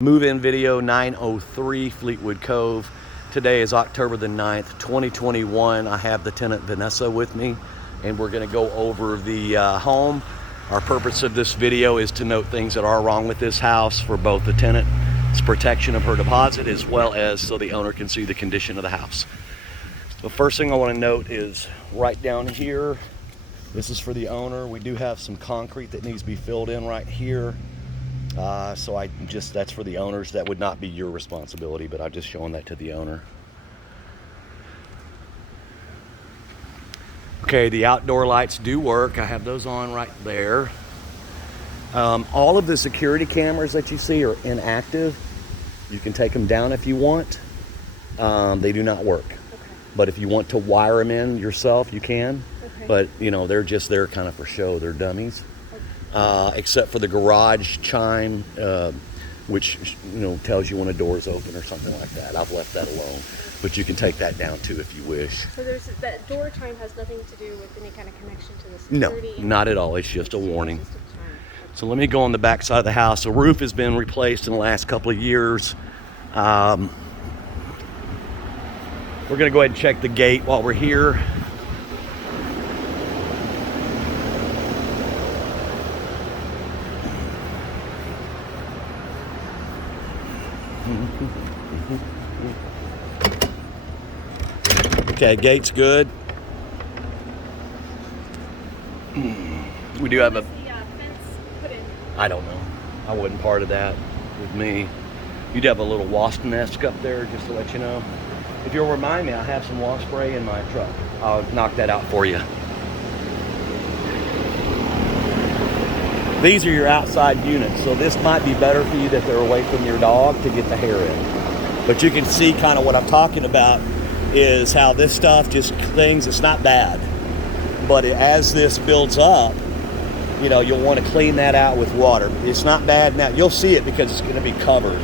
Move-in video 903 Fleetwood Cove. Today is October the 9th, 2021. I have the tenant Vanessa with me, and we're going to go over the home. Our purpose of this video is to note things that are wrong with this house for both the tenant's protection of her deposit as well as so the owner can see the condition of the house. The first thing I want to note is right down here, this is for the owner. We do have some concrete that needs to be filled in right here. So that's for the owners. That would not be your responsibility, but I'm just showing that to the owner. Okay, the outdoor lights do work. I have those on right there. All of the security cameras that you see are inactive. You can take them down if you want. They do not work. Okay. But if you want to wire them in yourself, you can. Okay. But you know, they're just there kind of for show. They're dummies. Except for the garage chime, which tells you when a door is open or something like that. I've left that alone, but you can take that down too if you wish. So that door chime has nothing to do with any kind of connection to the security? No, not at all. It's just a warning. So let me go on the back side of the house. The roof has been replaced in the last couple of years. We're going to go ahead and check the gate while we're here. Okay, gate's good. We do have a... fence put in? I don't know. I wasn't part of that with me. You'd have a little wasp nest up there, just to let you know. If you'll remind me, I have some wasp spray in my truck. I'll knock that out for you. These are your outside units, so this might be better for you that they're away from your dog to get the hair in. But you can see kind of what I'm talking about is how this stuff just clings. It's not bad, but as this builds up, you'll want to clean that out with water. It's not bad now. You'll see it because it's going to be covered,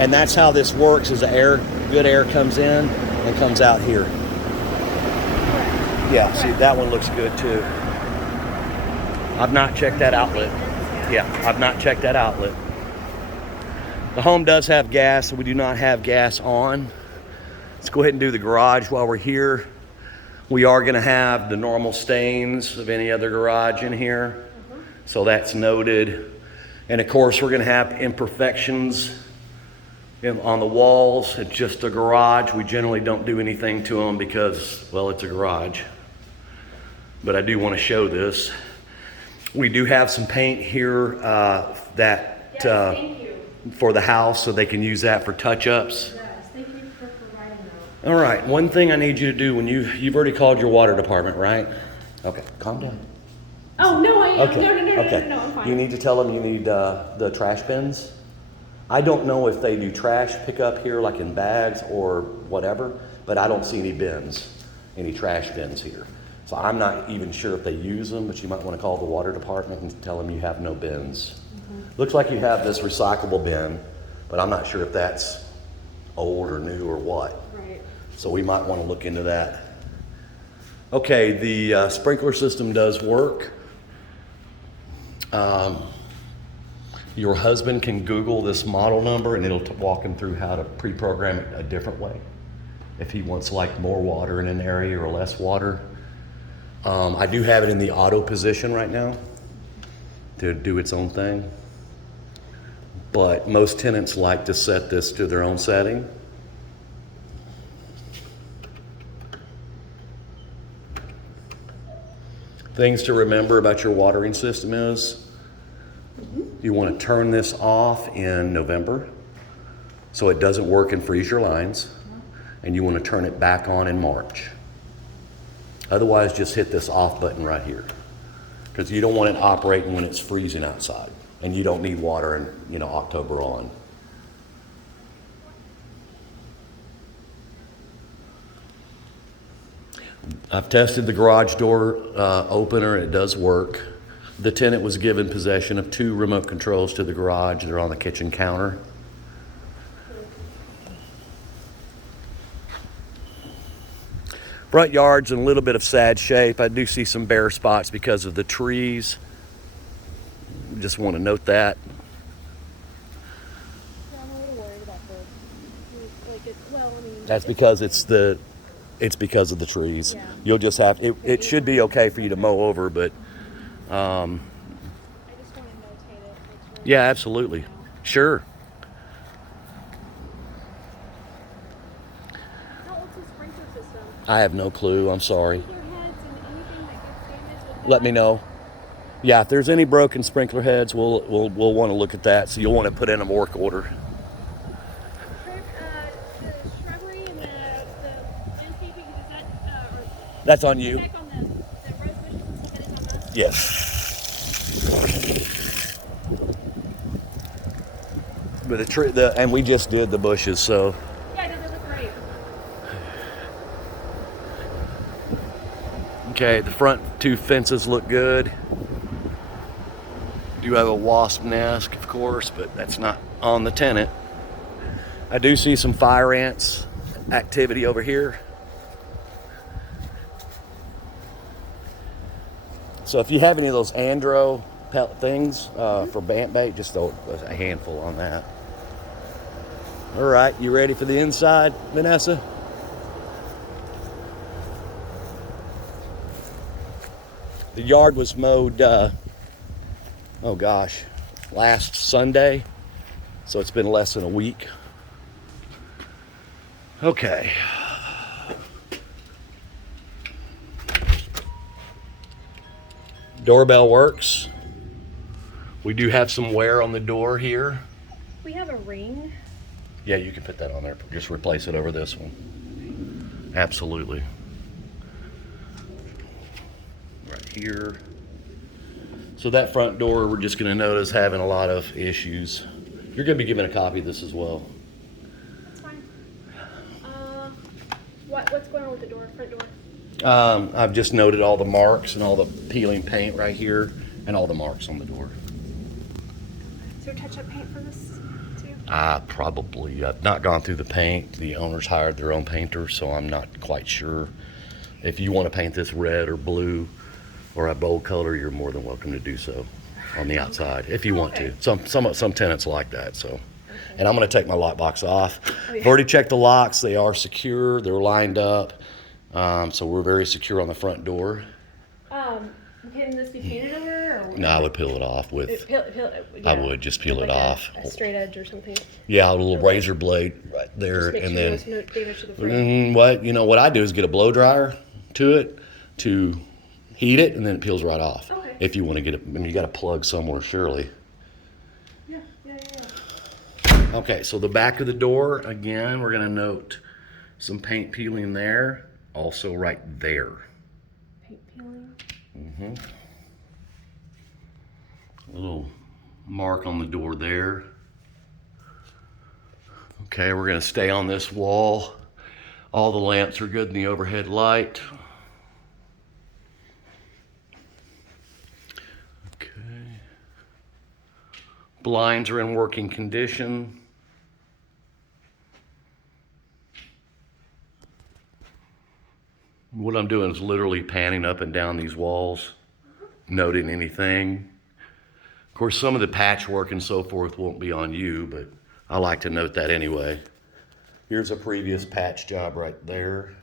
and that's how this works. Is good air comes in and comes out here. Yeah, see, that one looks good too. I've not checked that outlet. Yeah, I've not checked that outlet. The home does have gas, so we do not have gas on. Let's go ahead and do the garage while we're here. We are going to have the normal stains of any other garage in here. So that's noted. And of course, we're going to have imperfections on the walls. It's just a garage. We generally don't do anything to them because, well, it's a garage. But I do want to show this. We do have some paint here for the house, so they can use that for touch-ups. Yes, thank you for providing that. All right, one thing I need you to do when you've already called your water department, right? Okay, calm down. Oh, no, I am. Okay. No, I'm fine. You need to tell them you need the trash bins. I don't know if they do trash pickup here, like in bags or whatever, but I don't see any trash bins here. So I'm not even sure if they use them, but you might want to call the water department and tell them you have no bins. Looks like you have this recyclable bin, but I'm not sure if that's old or new or what. Right. So we might want to look into that. Okay, the sprinkler system does work. Your husband can Google this model number and it'll walk him through how to pre-program it a different way. If he wants like more water in an area or less water. I do have it in the auto position right now to do its own thing. But most tenants like to set this to their own setting. Things to remember about your watering system is you want to turn this off in November so it doesn't work and freeze your lines, and you want to turn it back on in March. Otherwise, just hit this off button right here because you don't want it operating when it's freezing outside, and you don't need water in October on. I've tested the garage door opener. It does work. The tenant was given possession of 2 remote controls to the garage. They're on the kitchen counter. Front yard's in a little bit of sad shape. I do see some bare spots because of the trees. Just want to note that. awful. Like it. Well, I mean. That's because it's because of the trees. Yeah. You'll just have it should be okay for you to mow over, but I just want to notate it. Make sure yeah, absolutely. you know. Sure. How old's the sprinkler system? I have no clue. I'm sorry. Sprinkler heads and anything that gets damaged with Let me that? know. Yeah, if there's any broken sprinkler heads, we'll want to look at that. So you'll want to put in a work order. The shrubbery and the landscaping, is that, or That's on you. check on the rose bushes and stuff, that is on us? Yes. But and we just did the bushes, so. Yeah, no, they look great. Okay, the front two fences look good. Do have a wasp nest, of course, but that's not on the tenant. I do see some fire ants activity over here. So if you have any of those andro pellet things for ant bait, just throw a handful on that. All right, you ready for the inside, Vanessa? The yard was mowed, oh gosh, last Sunday, so it's been less than a week. Okay. Doorbell works. We do have some wear on the door here. We have a ring. Yeah, you can put that on there. Just replace it over this one. Absolutely. Right here. So that front door, we're just going to notice having a lot of issues. You're going to be given a copy of this as well. That's fine. What's going on with the door, front door? I've just noted all the marks and all the peeling paint right here and all the marks on the door. Is there touch-up paint for this too? I've not gone through the paint. The owners hired their own painter, so I'm not quite sure. If you want to paint this red or blue or a bold color, you're more than welcome to do so on the outside if you want to. Some tenants like that, so. And I'm going to take my lock box off. I've already checked the locks. They are secure. They're lined up. So we're very secure on the front door. Can this be painted over? Or No, I would peel it off with. I would just peel it off. A straight edge or something. Yeah, a little razor blade right there, Just make and sure then. there's no damage to the frame. What I do is get a blow dryer to it to heat it, and then it peels right off. Okay. If you want to get it, I mean, you got to plug somewhere, surely. Yeah. Okay, so the back of the door, again, we're going to note some paint peeling there, also right there. Paint peeling. A little mark on the door there. Okay, we're going to stay on this wall. All the lamps are good in the overhead light. Okay. Blinds are in working condition. What I'm doing is literally panning up and down these walls, noting anything. Of course, some of the patchwork and so forth won't be on you, but I like to note that anyway. Here's a previous patch job right there.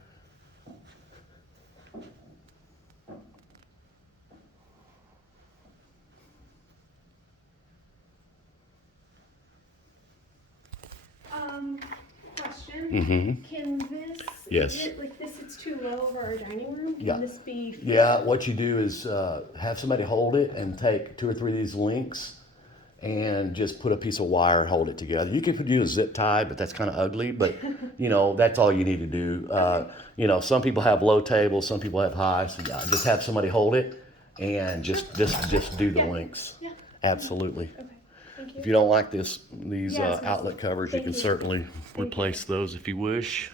Question. Can this? Yes. Is it like this? It's too low over our dining room. Can Yeah. this be? Yeah, what you do is have somebody hold it and take 2 or 3 of these links and just put a piece of wire and hold it together. You could use a zip tie, but that's kind of ugly, but that's all you need to do. Some people have low tables, some people have high, so yeah, just have somebody hold it and just do the links. Yeah. Absolutely. Okay. Thank you. If you don't like these Yes, outlet covers, you thank can you. certainly Thank replace those if you wish.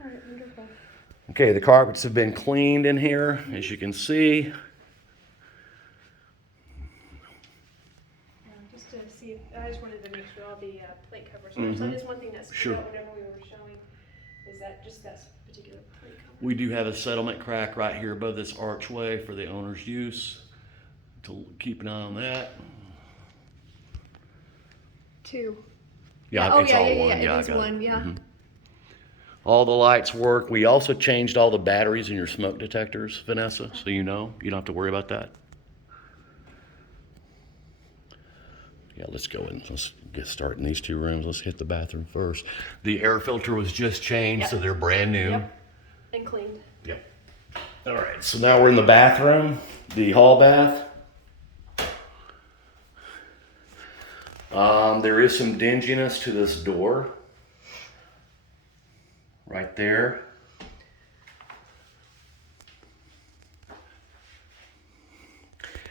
All right. Wonderful. Okay, the carpets have been cleaned in here, as you can see. Just to see, I just wanted to make sure all the plate covers were. So that is one thing that stood out whenever we were showing, is that just that particular plate cover. We do have a settlement crack right here above this archway for the owner's use. To keep an eye on that. 2. Yeah, Oh, it's yeah, all yeah, yeah, one. yeah, Yeah, I it is got it. one, yeah. All the lights work. We also changed all the batteries in your smoke detectors, Vanessa, so you know. You don't have to worry about that. Yeah, let's go in. Let's get started in these two rooms. Let's hit the bathroom first. The air filter was just changed, Yep. so they're brand new. Yep, and cleaned. Yep. All right, so now we're in the bathroom, the hall bath. There is some dinginess to this door. Right there.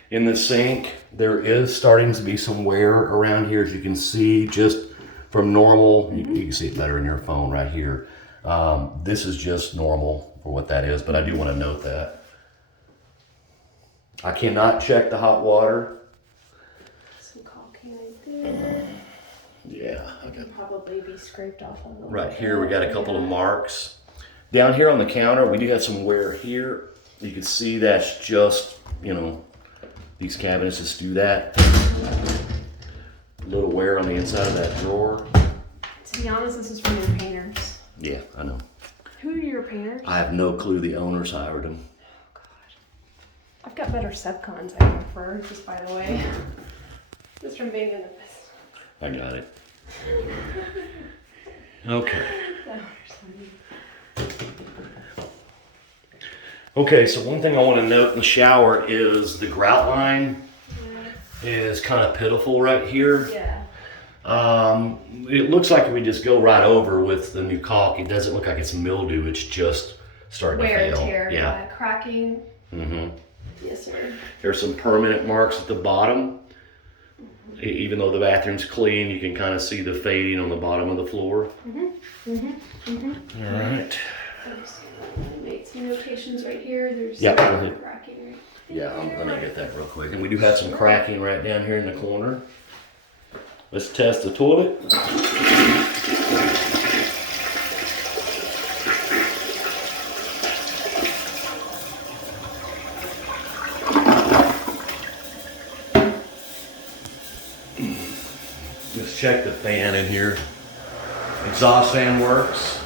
In the sink, there is starting to be some wear around here, as you can see, just from normal. You can see it better in your phone right here. This is just normal for what that is, but I do want to note that. I cannot check the hot water. Some caulking right there. Yeah. It can probably be scraped off on the Right here, we got a couple of marks. Down here on the counter, we do have some wear here. You can see that's just, you know, these cabinets just do that. A little wear on the inside of that drawer. To be honest, this is from your painters. Yeah, I know. Who are your painters? I have no clue. The owners hired them. Oh, God. I've got better subcons I prefer, just by the way. Just from being in the business. I got it. Okay. Okay, so one thing I want to note in the shower is the grout line is kind of pitiful right here. Yeah. It looks like we just go right over with the new caulk. It doesn't look like it's mildew. It's just starting Wear to and fail. tear. Yeah. Cracking. Mm-hmm. Yes, sir. There's some permanent marks at the bottom. Even though the bathroom's clean, you can kind of see the fading on the bottom of the floor. All right. I made some notations right here. There's Yeah, some go ahead. cracking right Yeah, let me get that real quick. And we do have some cracking right down here in the corner. Let's test the toilet. Let's check the fan in here. Exhaust fan works.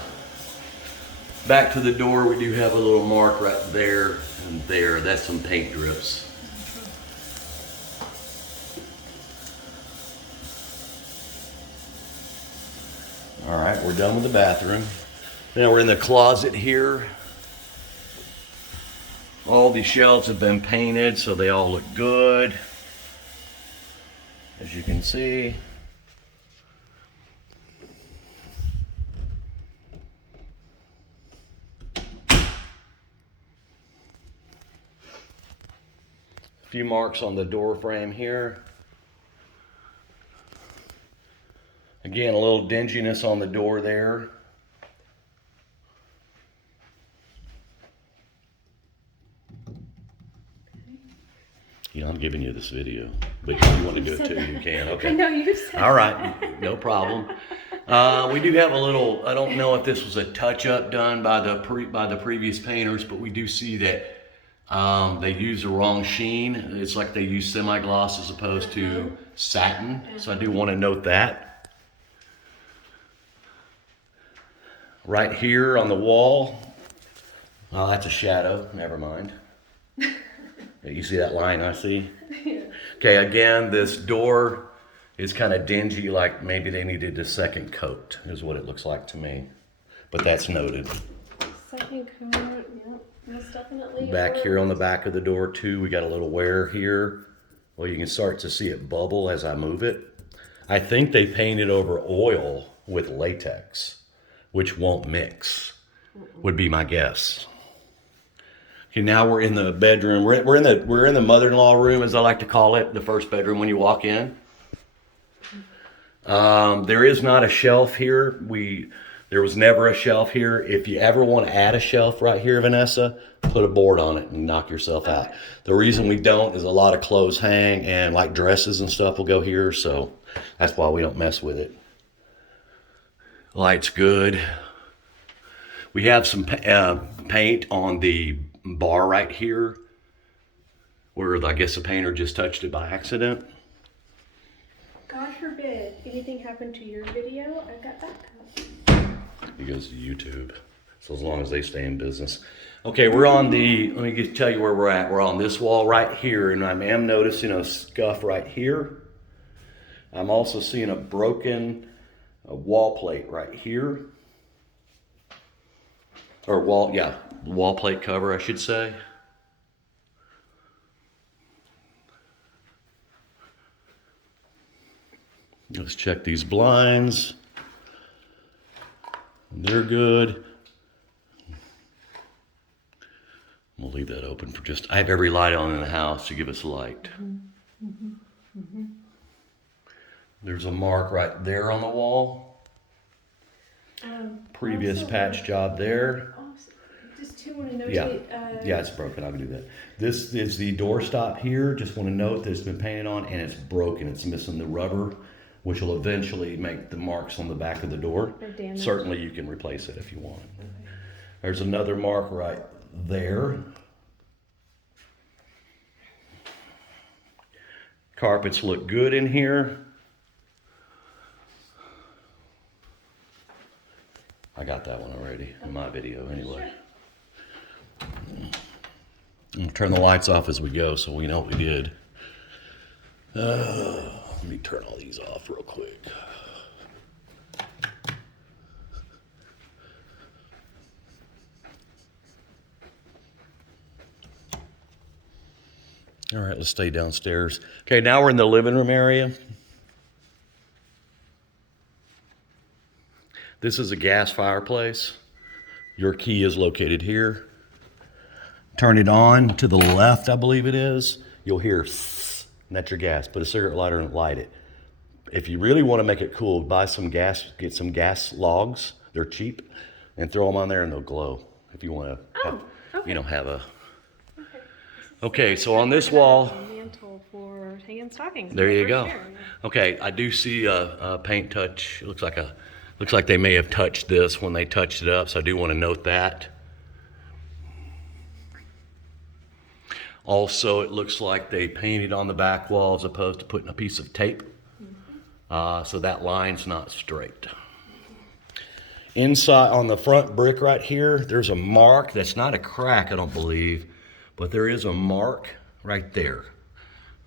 Back to the door, we do have a little mark right there and there. That's some paint drips. All right, we're done with the bathroom. Now we're in the closet here. All these shelves have been painted, so they all look good. As you can see. A few marks on the door frame here. Again, a little dinginess on the door there. You know, I'm giving you this video, but if you want to do it too, you can. Okay. I know you said All right, no problem. We do have a little. I don't know if this was a touch-up done by the previous painters, but we do see that they used the wrong sheen. It's like they used semi-gloss as opposed to satin. So I do want to note that. Right here on the wall. Oh, that's a shadow. Never mind. You see that line I see? Yeah. Okay, again, this door is kind of dingy, like maybe they needed a second coat, is what it looks like to me. But that's noted. Second coat, yep, most definitely. Back here on the back of the door too, we got a little wear here. Well, you can start to see it bubble as I move it. I think they painted over oil with latex, which won't mix, would be my guess. Okay, now we're in the bedroom. We're in the mother-in-law room, as I like to call it, the first bedroom when you walk in. There is not a shelf here. There was never a shelf here. If you ever want to add a shelf right here, Vanessa, put a board on it and knock yourself out. The reason we don't is a lot of clothes hang and like dresses and stuff will go here, so that's why we don't mess with it. Light's good. We have some paint on the bar right here where I guess the painter just touched it by accident. God forbid. anything happened to your video, I've got backup. He goes to YouTube. So as long as they stay in business. Okay, we're on the, let me just tell you where we're at. We're on this wall right here, and I am noticing a scuff right here. I'm also seeing a broken wall plate right here. Or wall plate cover, I should say. Let's check these blinds. They're good. We'll leave that open for I have every light on in the house to give us light. There's a mark right there on the wall. Previous patch job there. Just too want to note. Yeah, it's broken. I can do that. This is the doorstop here. Just want to note that it's been painted on and it's broken. It's missing the rubber, which will eventually make the marks on the back of the door. Certainly you can replace it if you want. Okay. There's another mark right there. Carpets look good in here. I got that one already in my video anyway. I'm gonna turn the lights off as we go so we know what we did. Let me turn all these off real quick. All right, let's stay downstairs. Okay, now we're in the living room area. This is a gas fireplace. Your key is located here. Turn it on to the left, I believe it is. You'll hear and that's your gas. Put a cigarette lighter and light it. If you really want to make it cool, buy some gas, get some gas logs. They're cheap, and throw them on there and they'll glow. If you want to, have a. Okay, so on this wall. Mantle for hanging stockings. There you go. Okay, I do see a paint touch. It looks like they may have touched this when they touched it up, so I do want to note that. Also, it looks like they painted on the back wall as opposed to putting a piece of tape. So that line's not straight. Inside on the front brick right here, there's a mark. That's not a crack, I don't believe, but there is a mark right there.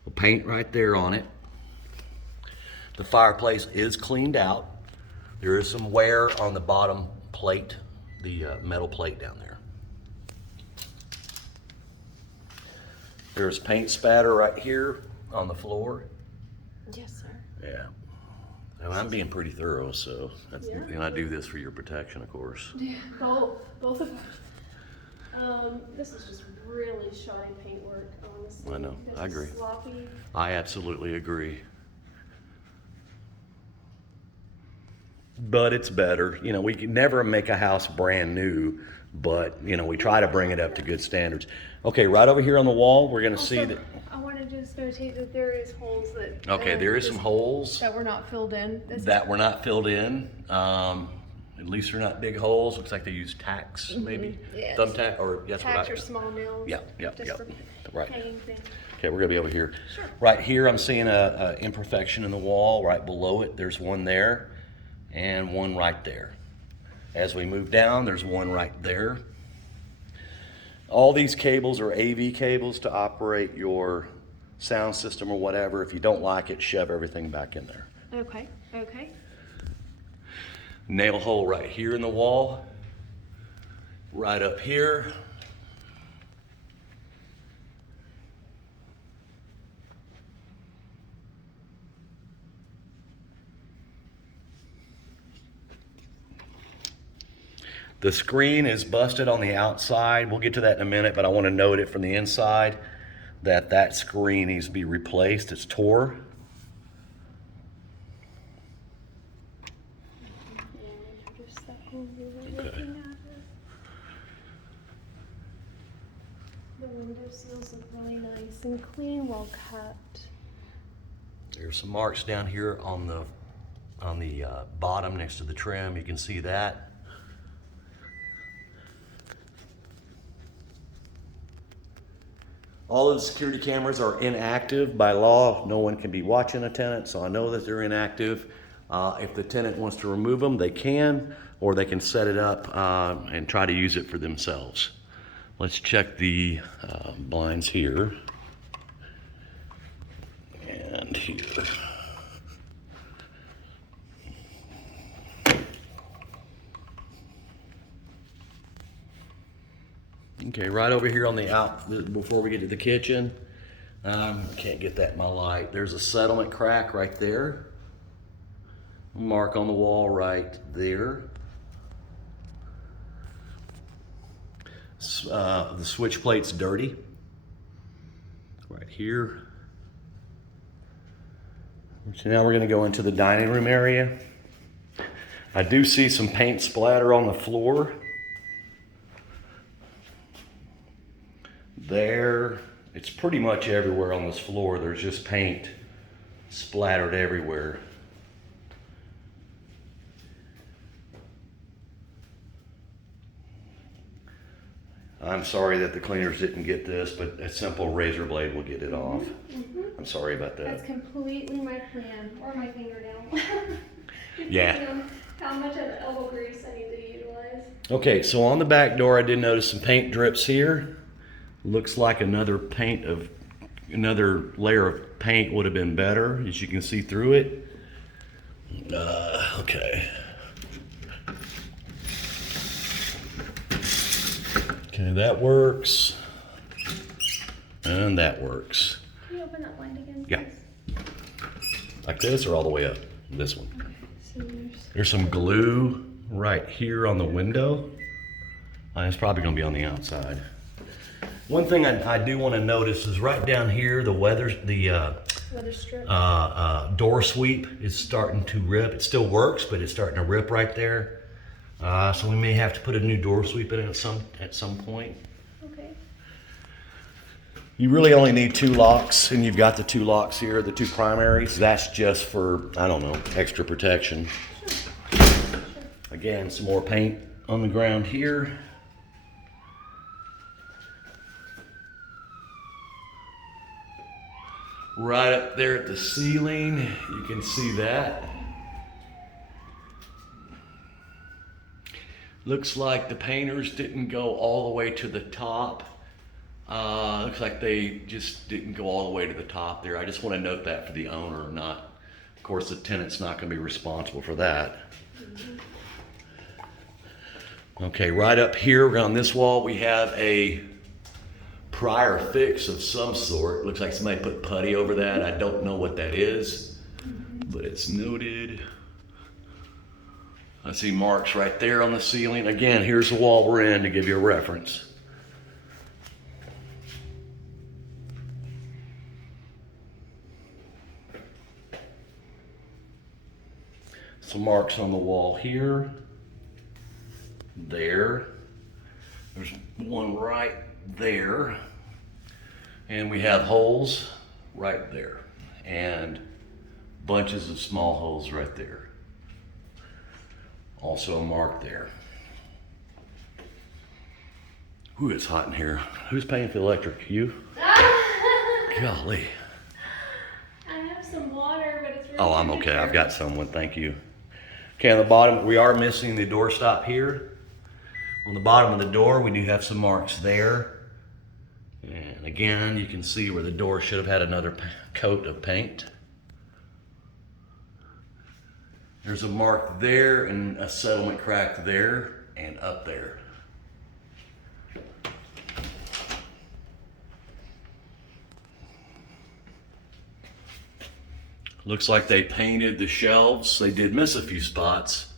We'll paint right there on it. The fireplace is cleaned out. There is some wear on the bottom plate, the metal plate down there. There's paint spatter right here on the floor. Yes, sir. Yeah. And I'm being pretty thorough, so and I do this for your protection, of course. Yeah, both of us. This is just really shoddy paintwork, honestly. I know. I agree. Sloppy. I absolutely agree. But it's better. We can never make a house brand new, but we try to bring it up to good standards. Okay, right over here on the wall, we're going to see that. I want to just notate that there is holes that. Okay, there is some holes that were not filled in. Were not filled in. At least they're not big holes. Looks like they use tacks, maybe. Yes. Thumbtack, or that's tacks or small nails. Yeah. For right. hanging things. Okay, we're gonna be over here. Sure. Right here, I'm seeing a imperfection in the wall. Right below it, there's one there, and one right there. As we move down, there's one right there. All these cables are AV cables to operate your sound system or whatever. If you don't like it, shove everything back in there. Okay. Nail hole right here in the wall. Right up here. The screen is busted on the outside. We'll get to that in a minute, but I want to note it from the inside that screen needs to be replaced. It's tore. Okay. The window seals look really nice and clean, well cut. There's some marks down here on the bottom next to the trim. You can see that. All of the security cameras are inactive by law. No one can be watching a tenant, so I know that they're inactive. If the tenant wants to remove them, they can, or they can set it up and try to use it for themselves. Let's check the blinds here and here. Okay, right over here on the before we get to the kitchen, can't get that in my light. There's a settlement crack right there. Mark on the wall right there. The switch plate's dirty. Right here. So now we're going to go into the dining room area. I do see some paint splatter on the floor. There, it's pretty much everywhere on this floor. There's just paint splattered everywhere. I'm sorry that the cleaners didn't get this, but a simple razor blade will get it off. I'm sorry about that. That's completely my plan, or my fingernail. Yeah. How much of the elbow grease I need to utilize. Okay, so on the back door, I did notice some paint drips here. Looks like another layer of paint would have been better, as you can see through it. Okay. Okay, that works. And that works. Can you open that blind again, Yeah. please? Like this or all the way up? This one. Okay, so There's some glue right here on the window. It's probably gonna be on the outside. One thing I do want to notice is right down here, the weather strip. door sweep is starting to rip. It still works, but it's starting to rip right there. So we may have to put a new door sweep in it at some point. Okay. You really only need 2 locks, and you've got the 2 locks here, the 2 primaries. That's just for, I don't know, extra protection. Sure. Again, some more paint on the ground here. Right up there at the ceiling, you can see that. Looks like the painters didn't go all the way to the top. Looks like they just didn't go all the way to the top there. I just want to note that for the owner, not, of course, the tenant's not going to be responsible for that. Okay, right up here on this wall, we have a prior fix of some sort. Looks like somebody put putty over that. I don't know what that is, but it's noted. I see marks right there on the ceiling. Again, here's the wall we're in to give you a reference. Some marks on the wall here. There. There's one right there. And we have holes right there. And bunches of small holes right there. Also a mark there. Ooh, it's hot in here. Who's paying for the electric? You? Golly. I have some water, but it's really Oh, I'm okay. I've got someone. Thank you. Okay, on the bottom, we are missing the doorstop here. On the bottom of the door, we do have some marks there. And again, you can see where the door should have had another coat of paint. There's a mark there and a settlement crack there and up there. Looks like they painted the shelves. They did miss a few spots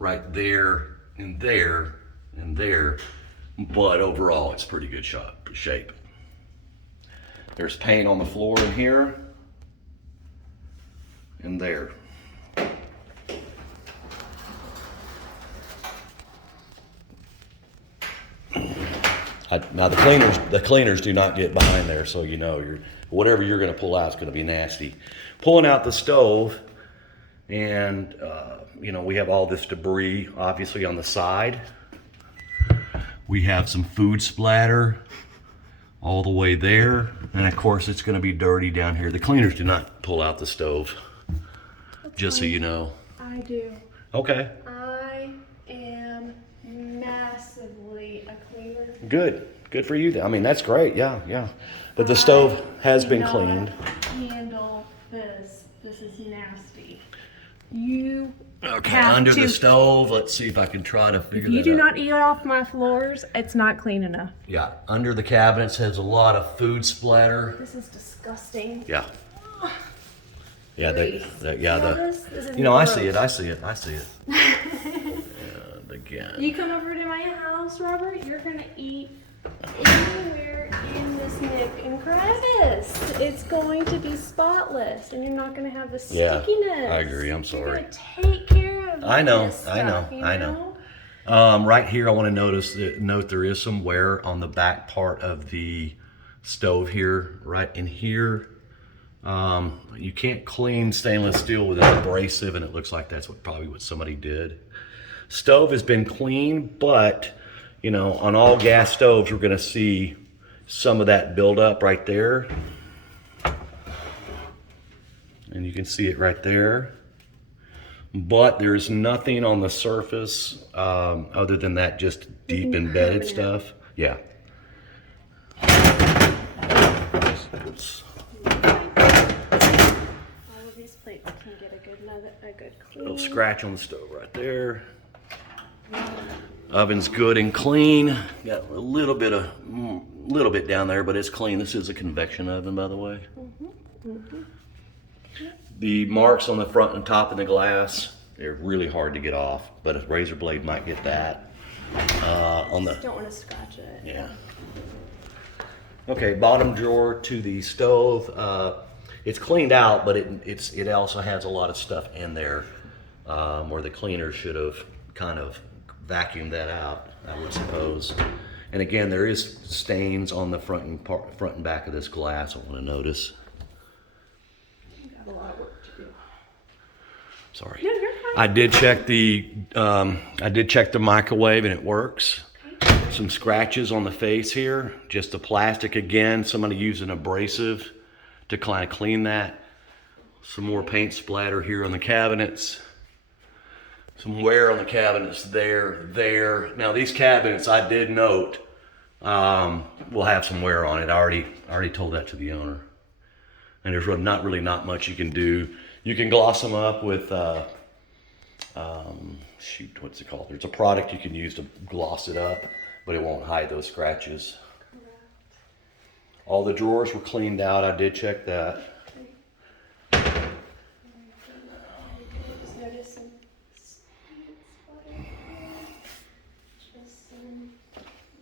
right there and there and there, but overall it's pretty good shape. There's paint on the floor in here and there. Now the cleaners do not get behind there, so you know whatever you're going to pull out is going to be nasty. Pulling out the stove, and we have all this debris obviously on the side. We have some food splatter all the way there, and of course it's going to be dirty down here. The cleaners do not pull out the stove, just so you know. I I do. Okay. I am massively a cleaner. Good. Good for you. I mean, that's great. Yeah, yeah. But the stove has been cleaned. Handle this. This is nasty. You Okay, have under to, the stove. Let's see if I can try to figure if you that do out. not eat off my floors, it's not clean enough. Yeah, under the cabinets has a lot of food splatter. This is disgusting. Yeah. Yeah, This is you know, gross. I see it. And again. You come over to my house, Robert, you're gonna eat anywhere in this nook and crevice. It's going to be spotless, and you're not gonna have the Yeah, stickiness. I agree. I'm sorry. You're gonna take care of I know, this I know, stuff, you I know. Right here, I want to note there is some wear on the back part of the stove here, right in here. You can't clean stainless steel with an abrasive, and it looks like that's probably what somebody did. Stove has been clean, but you know, on all gas stoves, we're going to see some of that buildup right there, and you can see it right there. But there's nothing on the surface other than that just deep embedded stuff. Yeah. All of these plates can get a good clean. Little scratch on the stove right there. Oven's good and clean. Got a little bit down there, but it's clean. This is a convection oven, by the way. The marks on the front and top of the glass, they're really hard to get off, but a razor blade might get that. On the Don't want to scratch it. yeah. Okay, bottom drawer to the stove. It's cleaned out, but it also has a lot of stuff in there where the cleaner should have kind of vacuumed that out, I would suppose. And again, there is stains on the front and back of this glass. I want to notice. You got a lot of work to do. Sorry. No, you're fine. I did check the microwave and it works. Some scratches on the face here, just the plastic again. Somebody used an abrasive to kind of clean that. Some more paint splatter here on the cabinets. Some wear on the cabinets there. Now these cabinets, I did note, will have some wear on it. I already told that to the owner. And there's not much you can do. You can gloss them up with, shoot, what's it called? There's a product you can use to gloss it up, but it won't hide those scratches. Correct. All the drawers were cleaned out. I did check that. Just notice some splatter here. Just some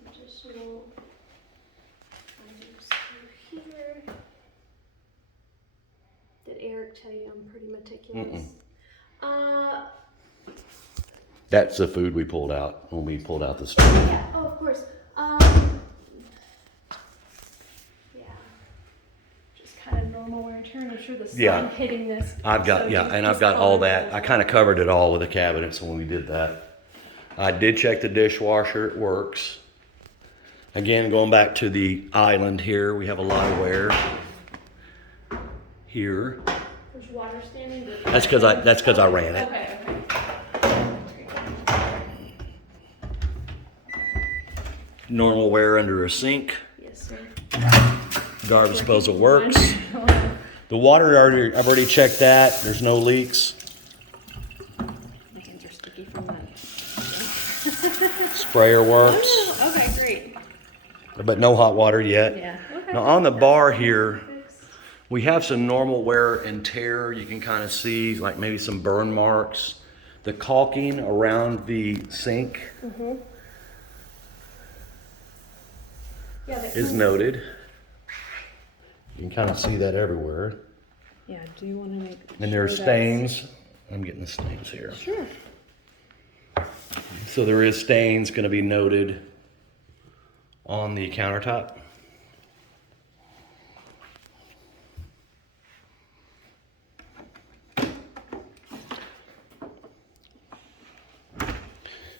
additional items through here. Did Eric tell you I'm pretty meticulous? That's the food we pulled out when we pulled out the stove. Yeah, oh, of course. Yeah. Just kind of normal wear and tear. I'm sure the sun hitting this. I've got all that. I kind of covered it all with the cabinets when we did that. I did check the dishwasher. It works. Again, going back to the island here, we have a lot of wear here. There's water standing. That's because I ran it. Okay. Normal wear under a sink. Yes, sir. Garbage disposal works. The water, I've already checked that. There's no leaks. My hands are sticky from that. Sprayer works, Oh, okay, great. but no hot water yet. Yeah. Okay. Now on the bar here, we have some normal wear and tear. You can kind of see like maybe some burn marks. The caulking around the sink Yeah, is noted. You can kind of see that everywhere. Yeah, I do want to make And there's stains. I'm getting the stains here. Sure. So there is stains going to be noted on the countertop.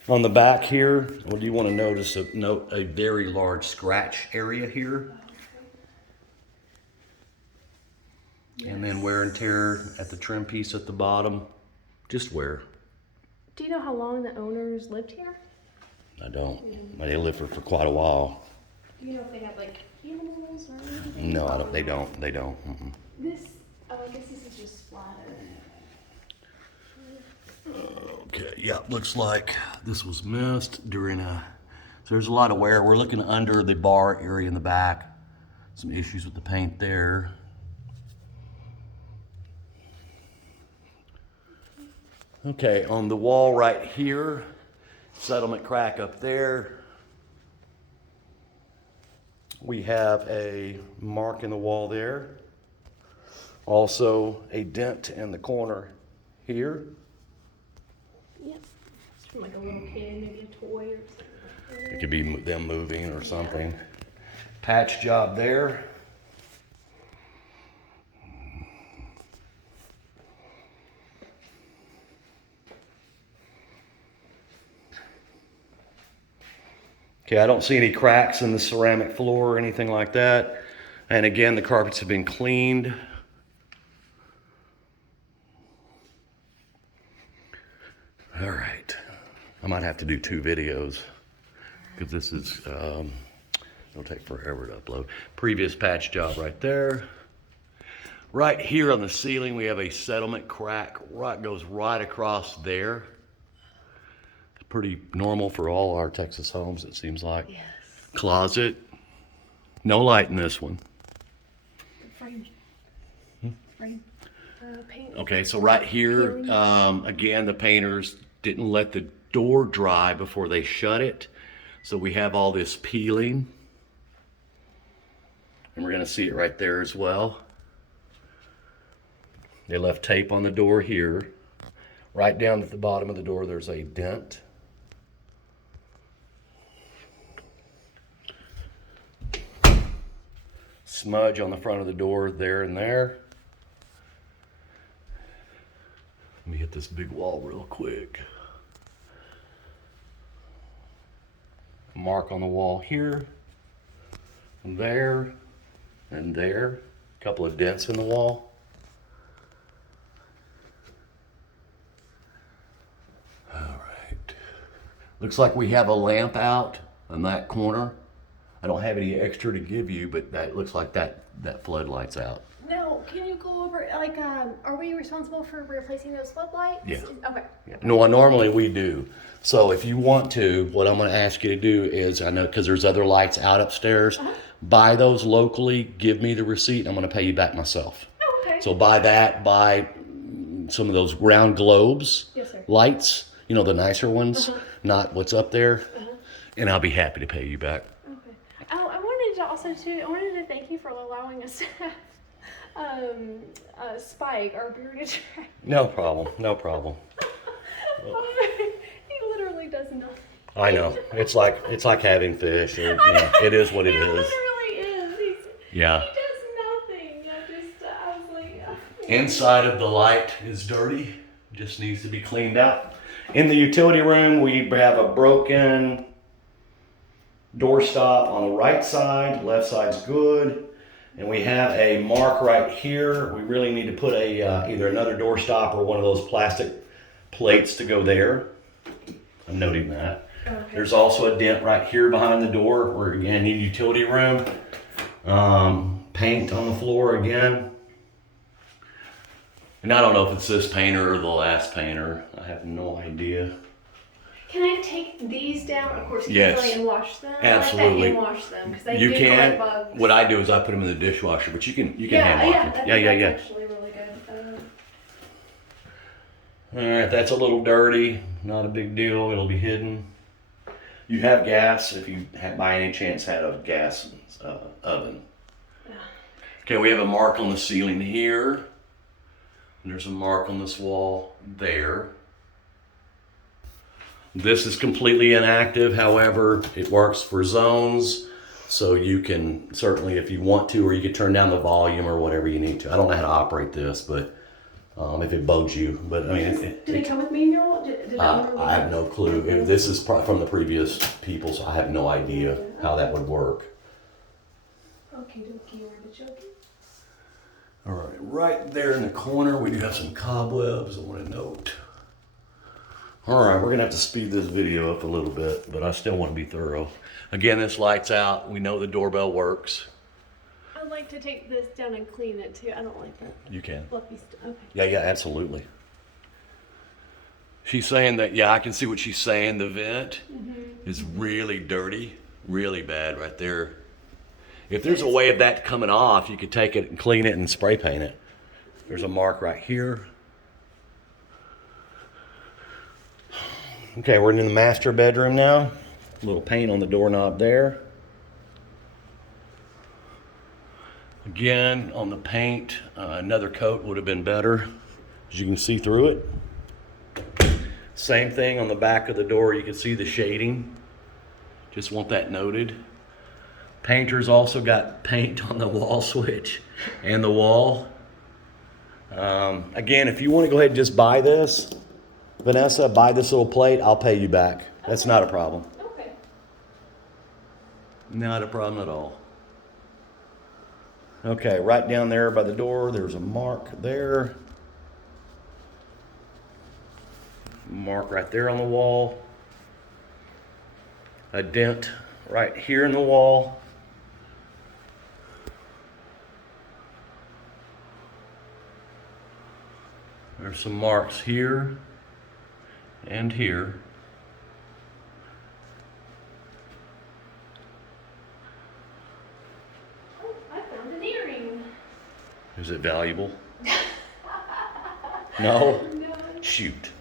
On the back here, what do you want to notice? Note a very large scratch area here. Yes. And then wear and tear at the trim piece at the bottom. Just where? Do you know how long the owners lived here? I don't. They lived for quite a while. Do you know if they have like animals or anything? No, I don't. They don't. They don't. Mm-mm. I guess this is just flatter. Okay, yeah, looks like this was missed during so there's a lot of wear. We're looking under the bar area in the back. Some issues with the paint there. Okay, on the wall right here, settlement crack up there. We have a mark in the wall there. Also a dent in the corner here. Yep. It's from like a little kid, maybe a toy or something. It could be them moving or something. Patch job there. Okay, I don't see any cracks in the ceramic floor or anything like that. And again, the carpets have been cleaned. All right. I might have to do 2 videos because this is, it'll take forever to upload. Previous patch job right there. Right here on the ceiling, we have a settlement crack. Goes right across there. Pretty normal for all our Texas homes, it seems like. Yes. Closet. No light in this one. Frame. Frame. Paint. Okay, so right here, again, the painters didn't let the door dry before they shut it. So we have all this peeling. And we're gonna see it right there as well. They left tape on the door here. Right down at the bottom of the door, there's a dent. Smudge on the front of the door there and there. Let me hit this big wall real quick. Mark on the wall here, and there, and there. A couple of dents in the wall. All right. Looks like we have a lamp out on that corner. I don't have any extra to give you, but that looks like that floodlight's out. No, can you go over, like, are we responsible for replacing those floodlights? Yeah. Okay. Yeah. No, normally we do. So if you want to, what I'm going to ask you to do is, I know because there's other lights out upstairs, buy those locally, give me the receipt, and I'm going to pay you back myself. Oh, okay. So buy that, buy some of those round globes, Yes, sir. lights, you know, the nicer ones, not what's up there, and I'll be happy to pay you back. Okay. Oh, I wanted to also, too, I wanted to thank you for allowing us to have Spike, our bearded dragon. No problem, no problem. He literally does nothing. I know. It's like having fish. Or, you know, it is what it is. Literally is. Yeah. He does nothing. I was like, Inside of the light is dirty. Just needs to be cleaned out. In the utility room, we have a broken doorstop on the right side. Left side's good. And we have a mark right here. We really need to put a either another doorstop or one of those plastic plates to go there. I'm noting that. Okay. There's also a dent right here behind the door. We're again in utility room. Paint on the floor again. And I don't know if it's this painter or the last painter. I have no idea. Can I take these down, of course, Yes. easily and wash them? Absolutely. I can wash them because they You do can. collect bugs. What I do is I put them in the dishwasher, but you can hand wash I them. think Yeah. That's actually really good. All right, that's a little dirty. Not a big deal. It'll be hidden. You have gas if you by any chance had a gas oven. Yeah. Okay, we have a mark on the ceiling here. And there's a mark on this wall there. This is completely inactive. However, it works for zones. So you can certainly, if you want to, or you could turn down the volume or whatever you need to. I don't know how to operate this, but if it bugs you. But I mean, Did it come with manual? Did I have no clue. This is from the previous people, so I have no idea how that would work. Okay, where the joke? All right, right there in the corner, we do have some cobwebs. I want to note. All right, we're gonna have to speed this video up a little bit, but I still want to be thorough. Again, this light's out. We know the doorbell works. I'd like to take this down and clean it too. I don't like that. You can. Fluffy stuff. Okay. Yeah, absolutely. She's saying that, yeah, I can see what she's saying. The vent is really dirty, really bad right there. If there's a way of that coming off, you could take it and clean it and spray paint it. There's a mark right here. Okay, we're in the master bedroom now. A little paint on the doorknob there. Again, on the paint, another coat would have been better, as you can see through it. Same thing on the back of the door, you can see the shading. Just want that noted. Painter's also got paint on the wall switch and the wall. Again, if you want to go ahead and just buy this, Vanessa, buy this little plate, I'll pay you back. That's not a problem. Okay. Not a problem at all. Okay, right down there by the door, there's a mark there. Mark right there on the wall. A dent right here in the wall. There's some marks here and here. Oh, I found an earring. Is it valuable? No? No. Shoot.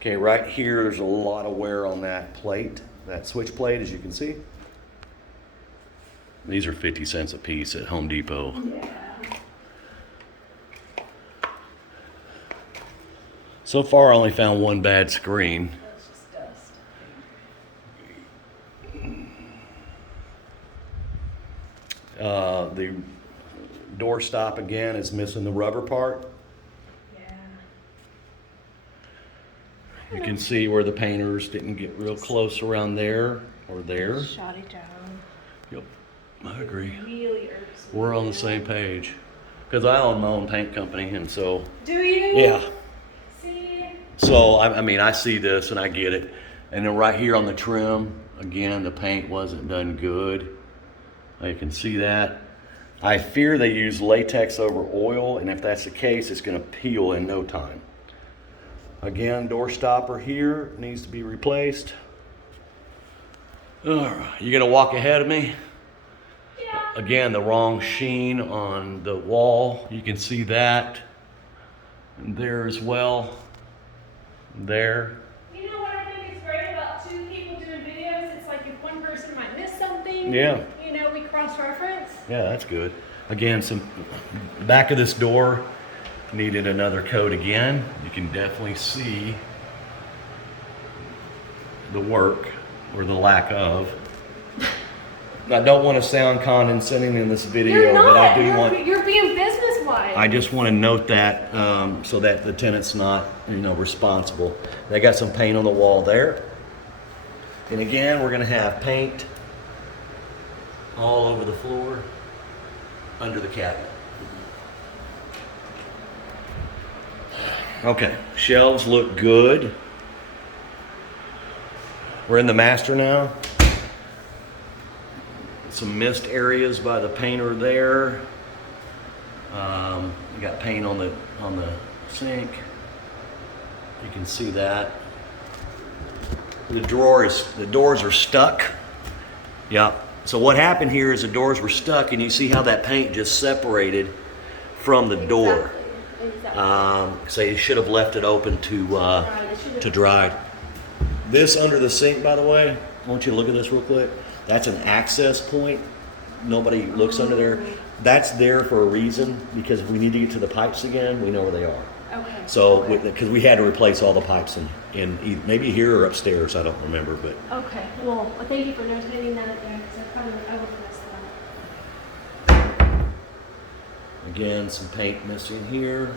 Okay, right here, there's a lot of wear on that plate, that switch plate, as you can see. These are 50 cents a piece at Home Depot. Yeah. So far, I only found one bad screen. That's just dust. The door stop again is missing the rubber part. Yeah. You can see where the painters didn't get real close around there or there. Shoddy job. Yep, I agree. Really irks me. We're on the same page. Because I own my own paint company, and so, Do you? yeah. See? So, I mean, I see this and I get it. And then right here on the trim, again, the paint wasn't done good. You can see that. I fear they use latex over oil, and if that's the case, it's going to peel in no time. Again, door stopper here needs to be replaced. All right, you going to walk ahead of me? Yeah. Again, the wrong sheen on the wall. You can see that. And there as well. There. You know what I think is great about two people doing videos? It's like if one person might miss something, Yeah. you know, we cross-reference. Yeah, that's good. Again, some back of this door needed another coat again. You can definitely see the work or the lack of. I don't want to sound condescending in this video, You're not. but I do want. You're being business-wise. I just want to note that so that the tenant's not, responsible. They got some paint on the wall there, and again, we're going to have paint all over the floor, under the cabinet. Okay, shelves look good. We're in the master now. Some missed areas by the painter there. You got paint on the sink. You can see that. The doors are stuck. Yep. So what happened here is the doors were stuck, and you see how that paint just separated from the door. Exactly. So you should have left it open to dry. This under the sink, by the way, I want you to look at this real quick. That's an access point. Nobody looks under there. That's there for a reason, because if we need to get to the pipes again, we know where they are. Okay. So, because we had to replace all the pipes in maybe here or upstairs, I don't remember, but. Okay. Well, thank you for notating that there, because I would have missed that. Again, some paint missing here.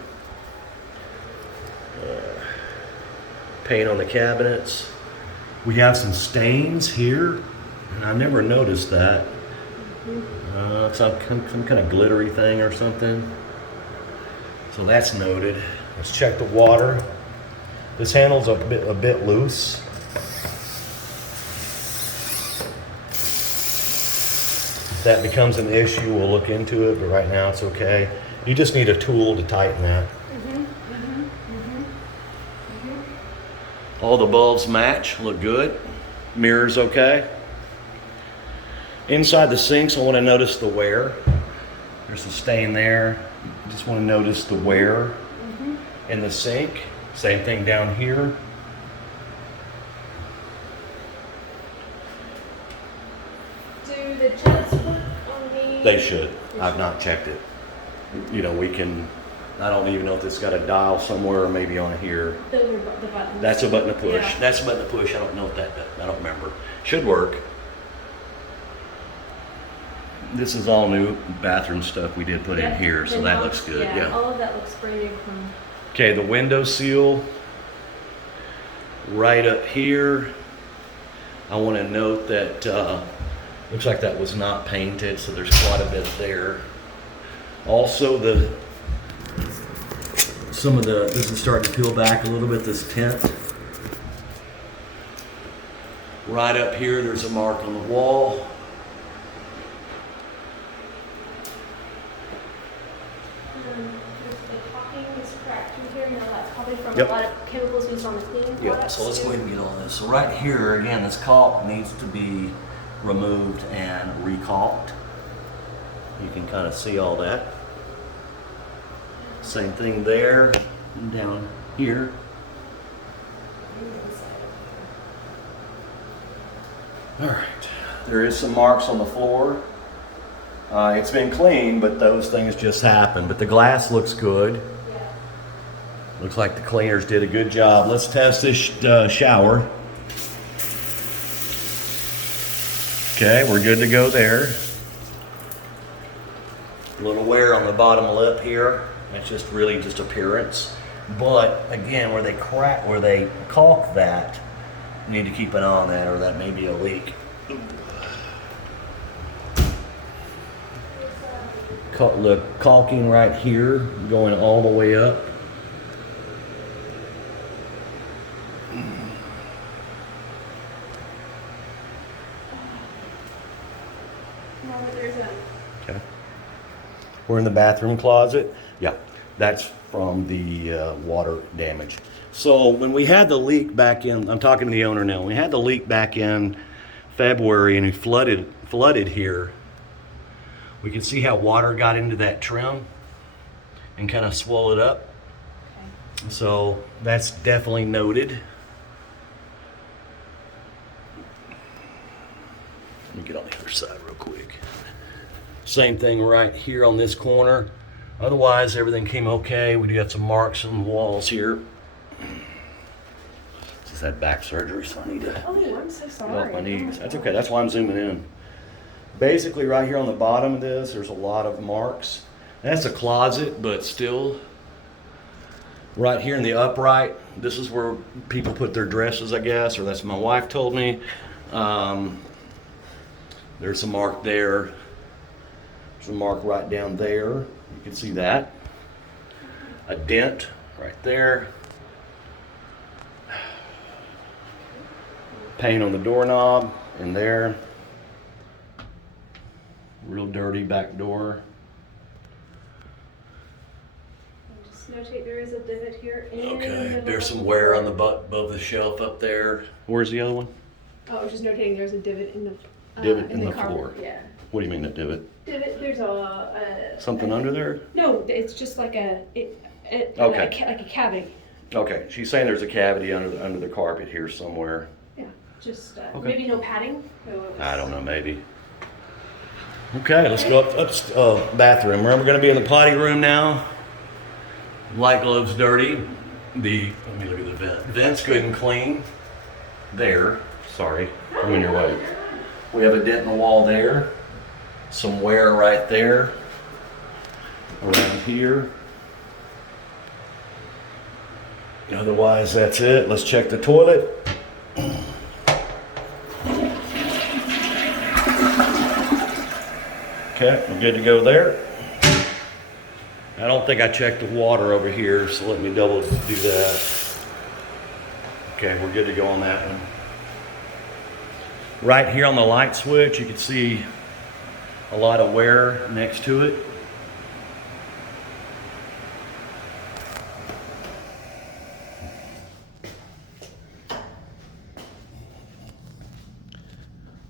Paint on the cabinets. We have some stains here, and I never noticed that. Some kind of glittery thing or something. So that's noted. Let's check the water. This handle's a bit loose. If that becomes an issue, we'll look into it, but right now it's okay. You just need a tool to tighten that. All the bulbs match, look good. Mirror's okay. Inside the sinks, I want to notice the wear. There's a stain there. Just want to notice the wear in the sink. Same thing down here. Do the jets work on the... They should. I've not checked it. You know, we can, I don't even know if it's got a dial somewhere or maybe on here. Those are the buttons. That's a button to push. Yeah. That's a button to push. I don't know what that does. I don't remember. Should work. This is all new bathroom stuff we did put in here, so that looks good. Yeah. All of that looks brand new from... Okay, the window seal right up here. I want to note that looks like that was not painted, so there's quite a bit there. Also, this is starting to peel back a little bit, this tent. Right up here, there's a mark on the wall. The caulking is cracked in here. Now that's probably from Yep. a lot of chemicals used on the cleaning Yeah, products. so let's go ahead and get on this. So right here, again, this caulk needs to be removed and recaulked. You can kind of see all that. Same thing there and down here. All right, there is some marks on the floor. It's been cleaned, but those things just happen. But the glass looks good. Yeah. Looks like the cleaners did a good job. Let's test this shower. Okay, we're good to go there. A little wear on the bottom lip here. It's just really just appearance. But again, where they caulk that, you need to keep an eye on that, or that may be a leak. The caulking right here, going all the way up. No, but there's a... Okay. We're in the bathroom closet. Yeah, that's from the water damage. So when we had the leak back in, I'm talking to the owner now. We had the leak back in February, and he flooded here. We can see how water got into that trim and kind of swelled it up. Okay. So that's definitely noted. Let me get on the other side real quick. Same thing right here on this corner. Otherwise, everything came okay. We do have some marks on the walls here. Just had back surgery, so I need to Oh, I'm so get sorry. off my knees. Oh, That's okay. That's why I'm zooming in. Basically, right here on the bottom of this, there's a lot of marks. That's a closet, but still, right here in the upright, this is where people put their dresses, I guess, or that's what my wife told me. There's a mark there. There's a mark right down there. You can see that. A dent right there. Paint on the doorknob in there. Real dirty back door. Just notate there is a divot here. In the Okay, middle there's of some the wear on floor. the above the shelf up there. Where's the other one? Oh, I was just notating there's a divot in the Divot in the carpet. floor. Yeah. What do you mean a divot? Divot. There's a Something under there? No, it's just like Okay. like a cavity. Okay, she's saying there's a cavity under the carpet here somewhere. Yeah. Just Okay. maybe no padding. No, I don't know, maybe. Okay, let's go up bathroom. Remember, we're going to be in the potty room now. Light globe's dirty. Let me look at the vent. Vent's good and clean. There. Sorry, I'm in your way. We have a dent in the wall there. Some wear right there. Around here. Otherwise, that's it. Let's check the toilet. Okay, we're good to go there. I don't think I checked the water over here, so let me double do that. Okay, we're good to go on that one. Right here on the light switch, you can see a lot of wear next to it.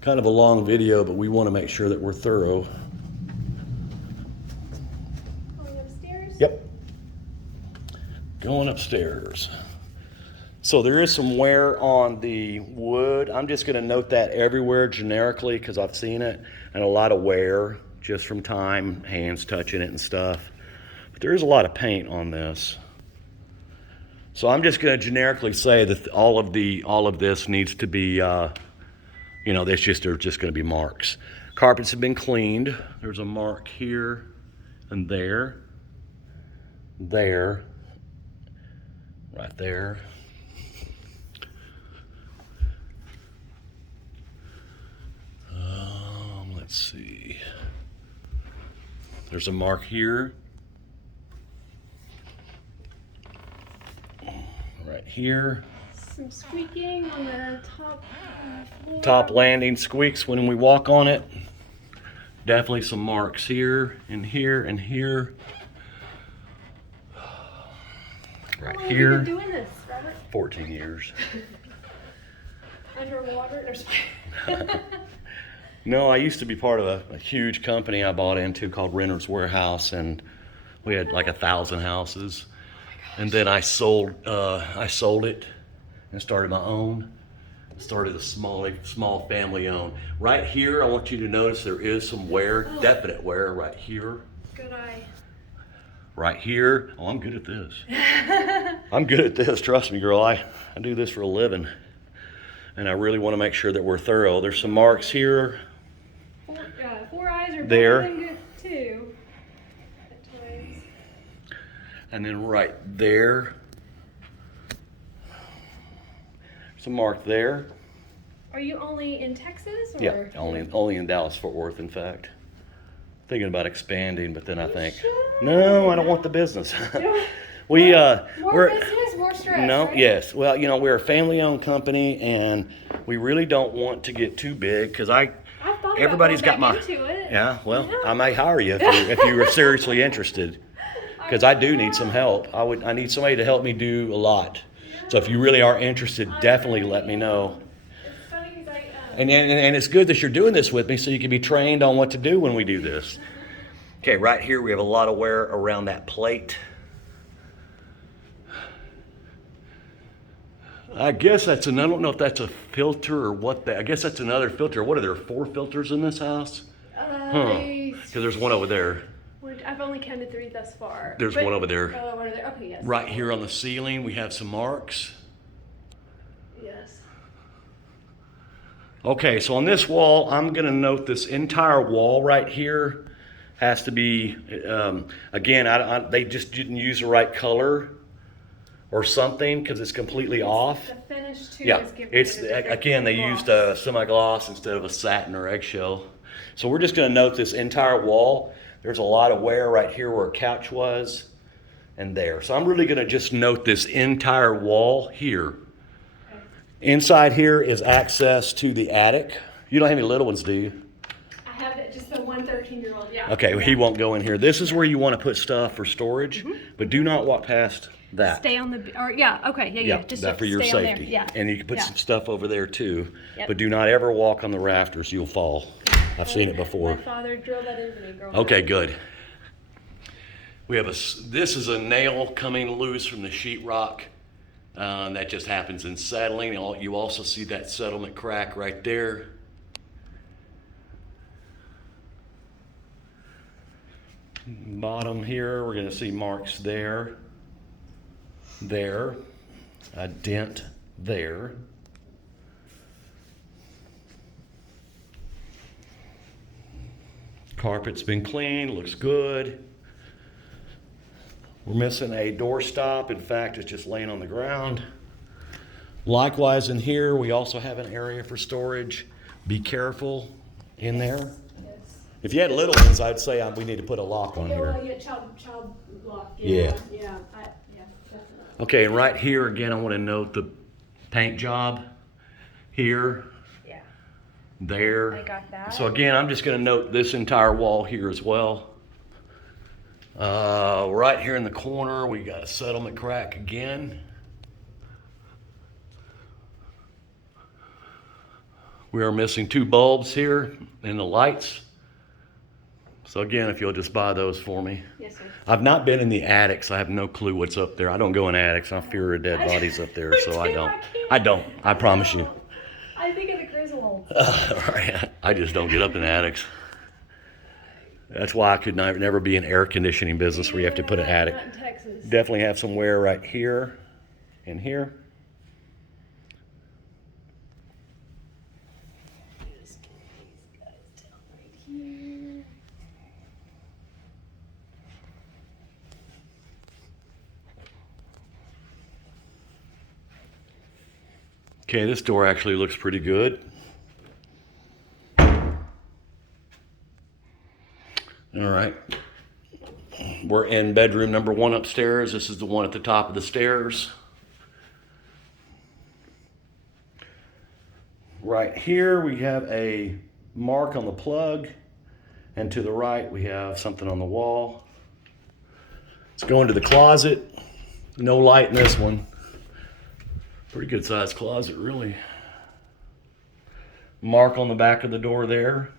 Kind of a long video, but we want to make sure that we're thorough. Going upstairs? Yep. Going upstairs. So there is some wear on the wood. I'm just going to note that everywhere generically because I've seen it, and a lot of wear just from time, hands touching it and stuff. But there is a lot of paint on this. So I'm just going to generically say that all of this needs to be, there's just going to be marks. Carpets have been cleaned. There's a mark here and there, right there. Let's see. There's a mark here. Right here. Some squeaking on the top floor. Top landing squeaks when we walk on it. Definitely some marks here and here and here. Right How long here. have you been doing this, Robert? 14 years. Underwater? No, I used to be part of a huge company I bought into called Renter's Warehouse, and we had like 1,000 houses. And then I sold it and started my own. Started a small family owned. Right here, I want you to notice there is some wear, definite wear right here. Good eye. Right here. Oh, I'm good at this. I'm good at this. Trust me, girl. I do this for a living. And I really want to make sure that we're thorough. There's some marks here. Four eyes are there. better than good too. At times. And then right there. Some mark there. Are you only in Texas? Or? Yeah, only in Dallas, Fort Worth, in fact. Thinking about expanding, but then I think, no, I don't want the business. More business, more stress. No, right? yes. Well, we're a family-owned company, and we really don't want to get too big because everybody's got my. Into it. Yeah, well, yeah. I may hire you if you are seriously interested, because I do need some help. I need somebody to help me do a lot. So if you really are interested, definitely let me know. It's funny because And it's good that you're doing this with me so you can be trained on what to do when we do this. Okay, right here we have a lot of wear around that plate. I guess I don't know if that's a filter or what I guess that's another filter. What are there, 4 filters in this house? Because there's one over there. I've only counted 3 thus far. There's one over there. Oh, one over there. Okay, yes. Right here on the ceiling, we have some marks. Yes. Okay, so on this wall, I'm going to note this entire wall right here has to be, again, they just didn't use the right color or something because it's completely off. The finish too Yeah, is giving it's it a different again, they gloss. used a semi-gloss instead of a satin or eggshell. So we're just going to note this entire wall. There's a lot of wear right here where a couch was and there. So I'm really going to just note this entire wall here. Okay. Inside here is access to the attic. You don't have any little ones, do you? I have just the 1 13-year-old, yeah. Okay, well, he won't go in here. This is where you want to put stuff for storage, but do not walk past that. Stay on the, or yeah, okay, yeah. Just that for your stay on there. safety. Yeah. And you can put some stuff over there too, Yep. but do not ever walk on the rafters. You'll fall. I've seen it before. My father drilled that into me growing Okay, up. good. We have this is a nail coming loose from the sheetrock. That just happens in settling. You also see that settlement crack right there. Bottom here, we're going to see marks there, a dent there. Carpet's been cleaned, looks good. We're missing a doorstop. In fact, it's just laying on the ground. Likewise in here, we also have an area for storage. Be careful in there. Yes. If you had little ones, I'd say we need to put a lock on Yeah, here. well, yeah, child lock. Yeah. Yeah, definitely. Okay, and right here again, I want to note the paint job here, Yeah. there. I got that. So again, I'm just going to note this entire wall here as well. Right here in the corner, we got a settlement crack again. We are missing 2 bulbs here in the lights. So again, if you'll just buy those for me. Yes, sir. I've not been in the attics. I have no clue what's up there. I don't go in attics. I fear a dead bodies up there, so I don't. I don't. I promise you. I think of the Griswolds. Right. I just don't get up in attics. That's why I could never be in air conditioning business where you have to put an attic. Not in Texas. Definitely have somewhere right here and here. Just get these guys down right here. Okay, this door actually looks pretty good. All right. We're in bedroom number 1 upstairs. This is the one at the top of the stairs. Right here we have a mark on the plug, and to the right we have something on the wall. Let's go into the closet. No light in this one. Pretty good sized closet, really. Mark on the back of the door there.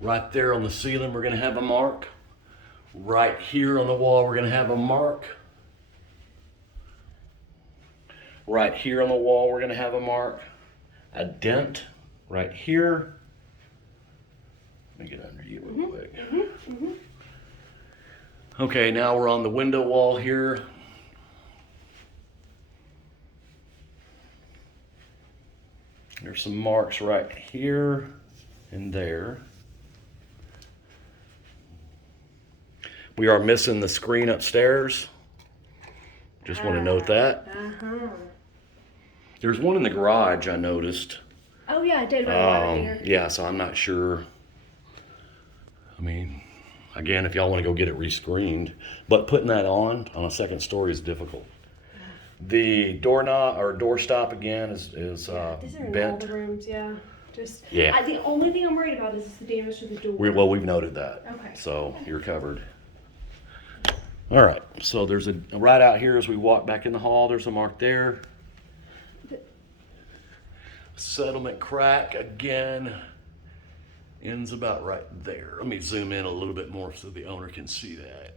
Right there on the ceiling, we're going to have a mark. Right here on the wall, we're going to have a mark. Right here on the wall, we're going to have a mark. A dent right here. Let me get under you real quick. Okay, now we're on the window wall here. There's some marks right here and there. We are missing the screen upstairs. Just want to note that. There's one in the garage I noticed. Oh yeah, I did. Water Yeah, so I'm not sure. I mean, again, if y'all want to go get it rescreened, but putting that on a second story is difficult. The doorknob or doorstop again is these are in bent. all the rooms, yeah. Just Yeah. the only thing I'm worried about is the damage to the door. We've noted that. Okay. So you're covered. All right. So there's a right out here as we walk back in the hall. There's a mark there. Settlement crack again. Ends about right there. Let me zoom in a little bit more so the owner can see that.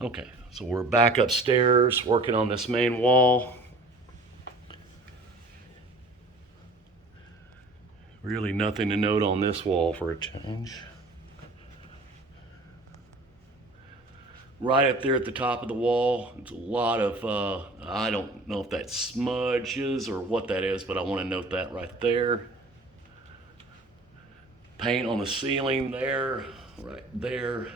Okay, so we're back upstairs working on this main wall. Really nothing to note on this wall for a change. Right up there at the top of the wall, it's a lot of, I don't know if that's smudges or what that is, but I want to note that right there. Paint on the ceiling there, right there.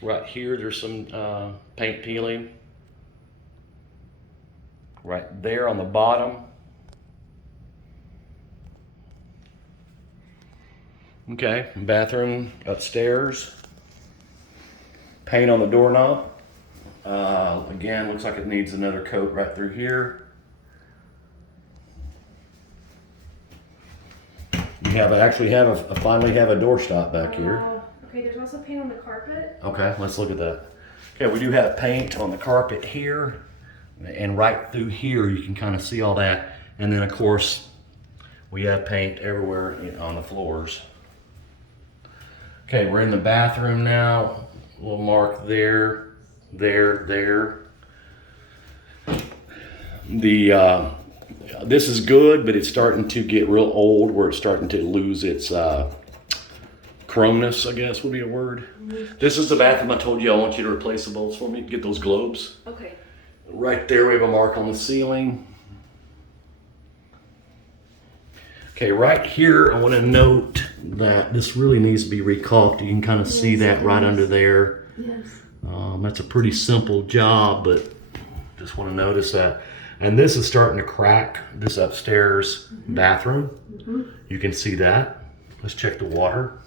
Right here, there's some paint peeling. Right there on the bottom. Okay, bathroom upstairs. Paint on the doorknob. Again, looks like it needs another coat right through here. You finally have a doorstop back here. Okay, there's also paint on the carpet. Okay, let's look at that. Okay, we do have paint on the carpet here, and right through here you can kind of see all that. And then of course, we have paint everywhere on the floors. Okay, we're in the bathroom now. A little mark there, there. This is good, but it's starting to get real old where it's starting to lose its chromeness, I guess would be a word. This is the bathroom I told you I want you to replace the bulbs for me, get those globes. Okay. Right there we have a mark on the ceiling. Okay, right here I want to note that this really needs to be recaulked. You can kind of see that right under there. Yes. That's a pretty simple job, but just want to notice that. And this is starting to crack, this upstairs bathroom. You can see that. Let's check the water.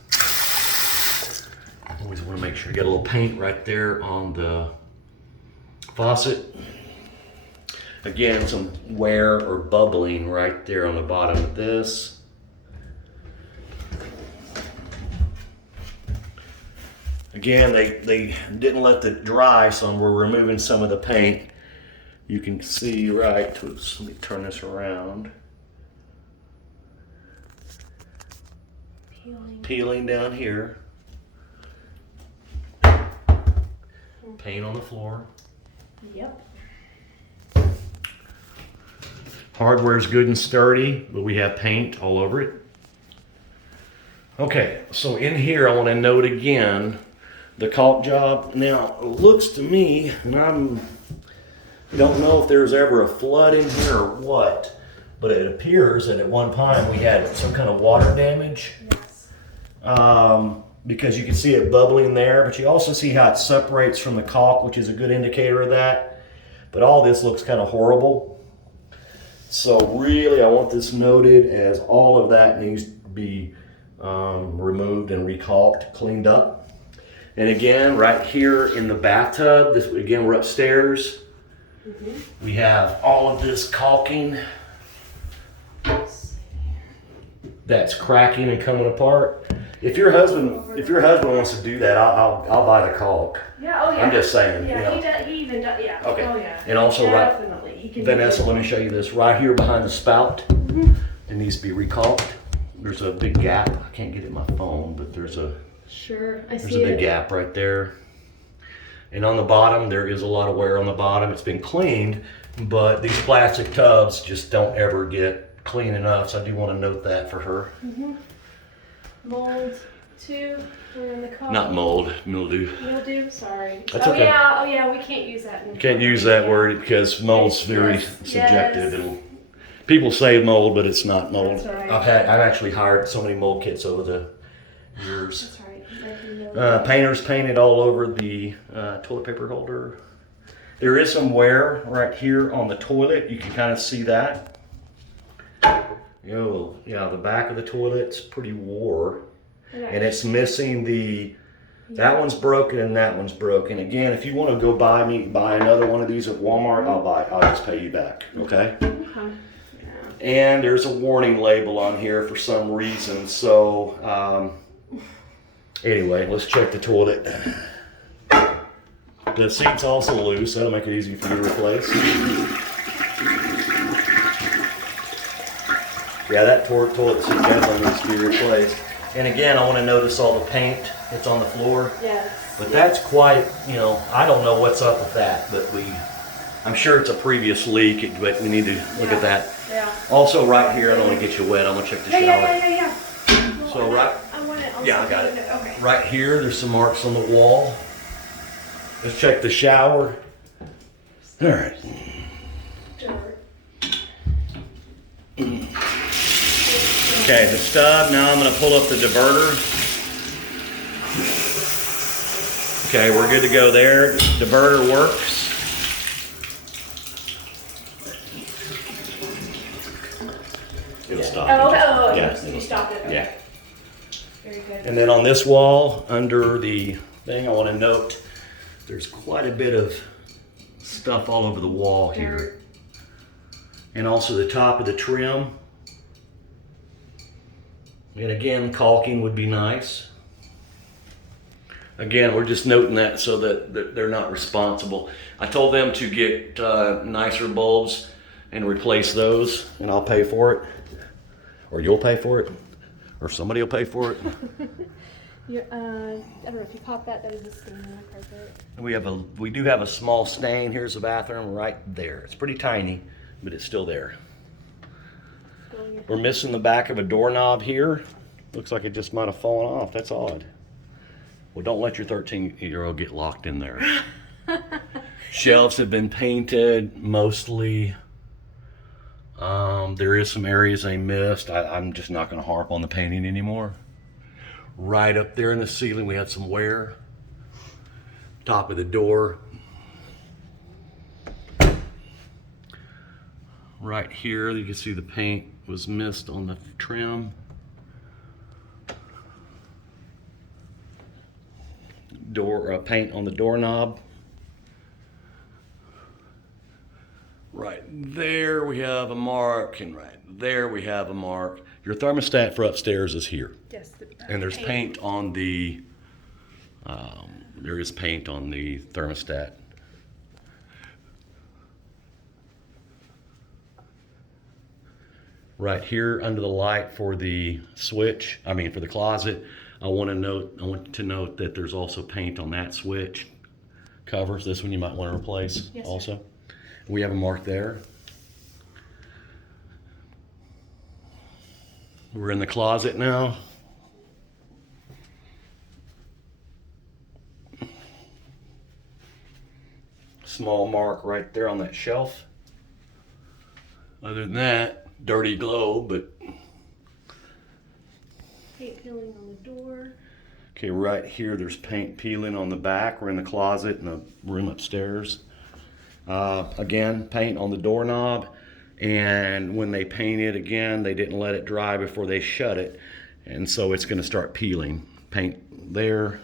I always want to make sure you get a little paint right there on the faucet. Again, some wear or bubbling right there on the bottom of this. Again, they didn't let it dry, so we're removing some of the paint. You can see right, oops, let me turn this around. Peeling down here. Paint on the floor. Yep. Hardware's good and sturdy, but we have paint all over it. Okay, so in here I want to note again the caulk job. Now, it looks to me, and I don't know if there's ever a flood in here or what, but it appears that at one time we had some kind of water damage. Yes. Because you can see it bubbling there, but you also see how it separates from the caulk, which is a good indicator of that. But all this looks kind of horrible. So really, I want this noted as all of that needs to be removed and recalked, cleaned up. And again, right here in the bathtub, this again, we're upstairs. We have all of this caulking that's cracking and coming apart. If your husband wants to do that, I'll buy the caulk. Yeah, oh yeah. I'm just saying. Yeah, you know. he even does, yeah. Okay. Oh yeah. And also definitely. He can Vanessa, let me show you this. Right here behind the spout, it needs to be recalked. There's a big gap. I can't get it in my phone, but there's a big gap right there. And on the bottom, there is a lot of wear on the bottom. It's been cleaned, but these plastic tubs just don't ever get clean enough. So I do want to note that for her. Mold too. We're in the car. Not mold, mildew. Mildew, sorry. That's okay. Oh yeah, we can't use that. You can't use that word because mold's very subjective. People say mold, but it's not mold. That's right. I've actually hired so many mold kits over the years. That's right. Painters painted all over the toilet paper holder. There is some wear right here on the toilet. You can kind of see that. Oh, yeah, the back of the toilet's pretty wore. And it's missing that one's broken and that one's broken. Again, if you want to go buy another one of these at Walmart, I'll just pay you back, okay? Okay. Yeah. And there's a warning label on here for some reason. So, anyway, let's check the toilet. The seat's also loose. That'll make it easy for you to replace. Yeah, that toilet seat definitely needs to be replaced. And again, I want to notice all the paint that's on the floor. Yes. But that's quite, I don't know what's up with that, but I'm sure it's a previous leak, but we need to look at that. Yeah. Also right here, I don't want to get you wet. I want to check the shower. Yeah. Well, So right, I want it. yeah, I got it. Okay. Right here, there's some marks on the wall. Let's check the shower. All right. Okay, the stub. Now I'm going to pull up the diverter. Okay, we're good to go there. Diverter works. It'll stop. Oh, yeah, you stopped it. Okay. Yeah. Very good. And then on this wall, under the thing, I want to note there's quite a bit of stuff all over the wall here. And also the top of the trim. And again, caulking would be nice. Again, we're just noting that so that they're not responsible. I told them to get nicer bulbs and replace those, and I'll pay for it. Or you'll pay for it. Or somebody will pay for it. I don't know if you pop that. That is a stain on the carpet. We do have a small stain. Here's the bathroom right there. It's pretty tiny, but it's still there. We're missing the back of a doorknob here. Looks like it just might have fallen off. That's odd. Well, don't let your 13-year-old get locked in there. Shelves have been painted mostly. There is some areas they missed. I'm just not going to harp on the painting anymore. Right up there in the ceiling, we had some wear. Top of the door. Right here, you can see the paint was missed on the trim. Paint on the doorknob. Right there we have a mark, and right there we have a mark. Your thermostat for upstairs is here. Yes. And there's paint on the, there is paint on the thermostat. Right here under the light for the switch, for the closet, I want to note that there's also paint on that switch covers. This one you might want to replace. Yes, also. Sir. We have a mark there. We're in the closet now. Small mark right there on that shelf. Other than that, dirty globe, but paint peeling on the door. Okay, right here there's paint peeling on the back. We're in the closet in the room upstairs. Again, paint on the doorknob, and when they painted again, they didn't let it dry before they shut it, and so it's going to start peeling. Paint there.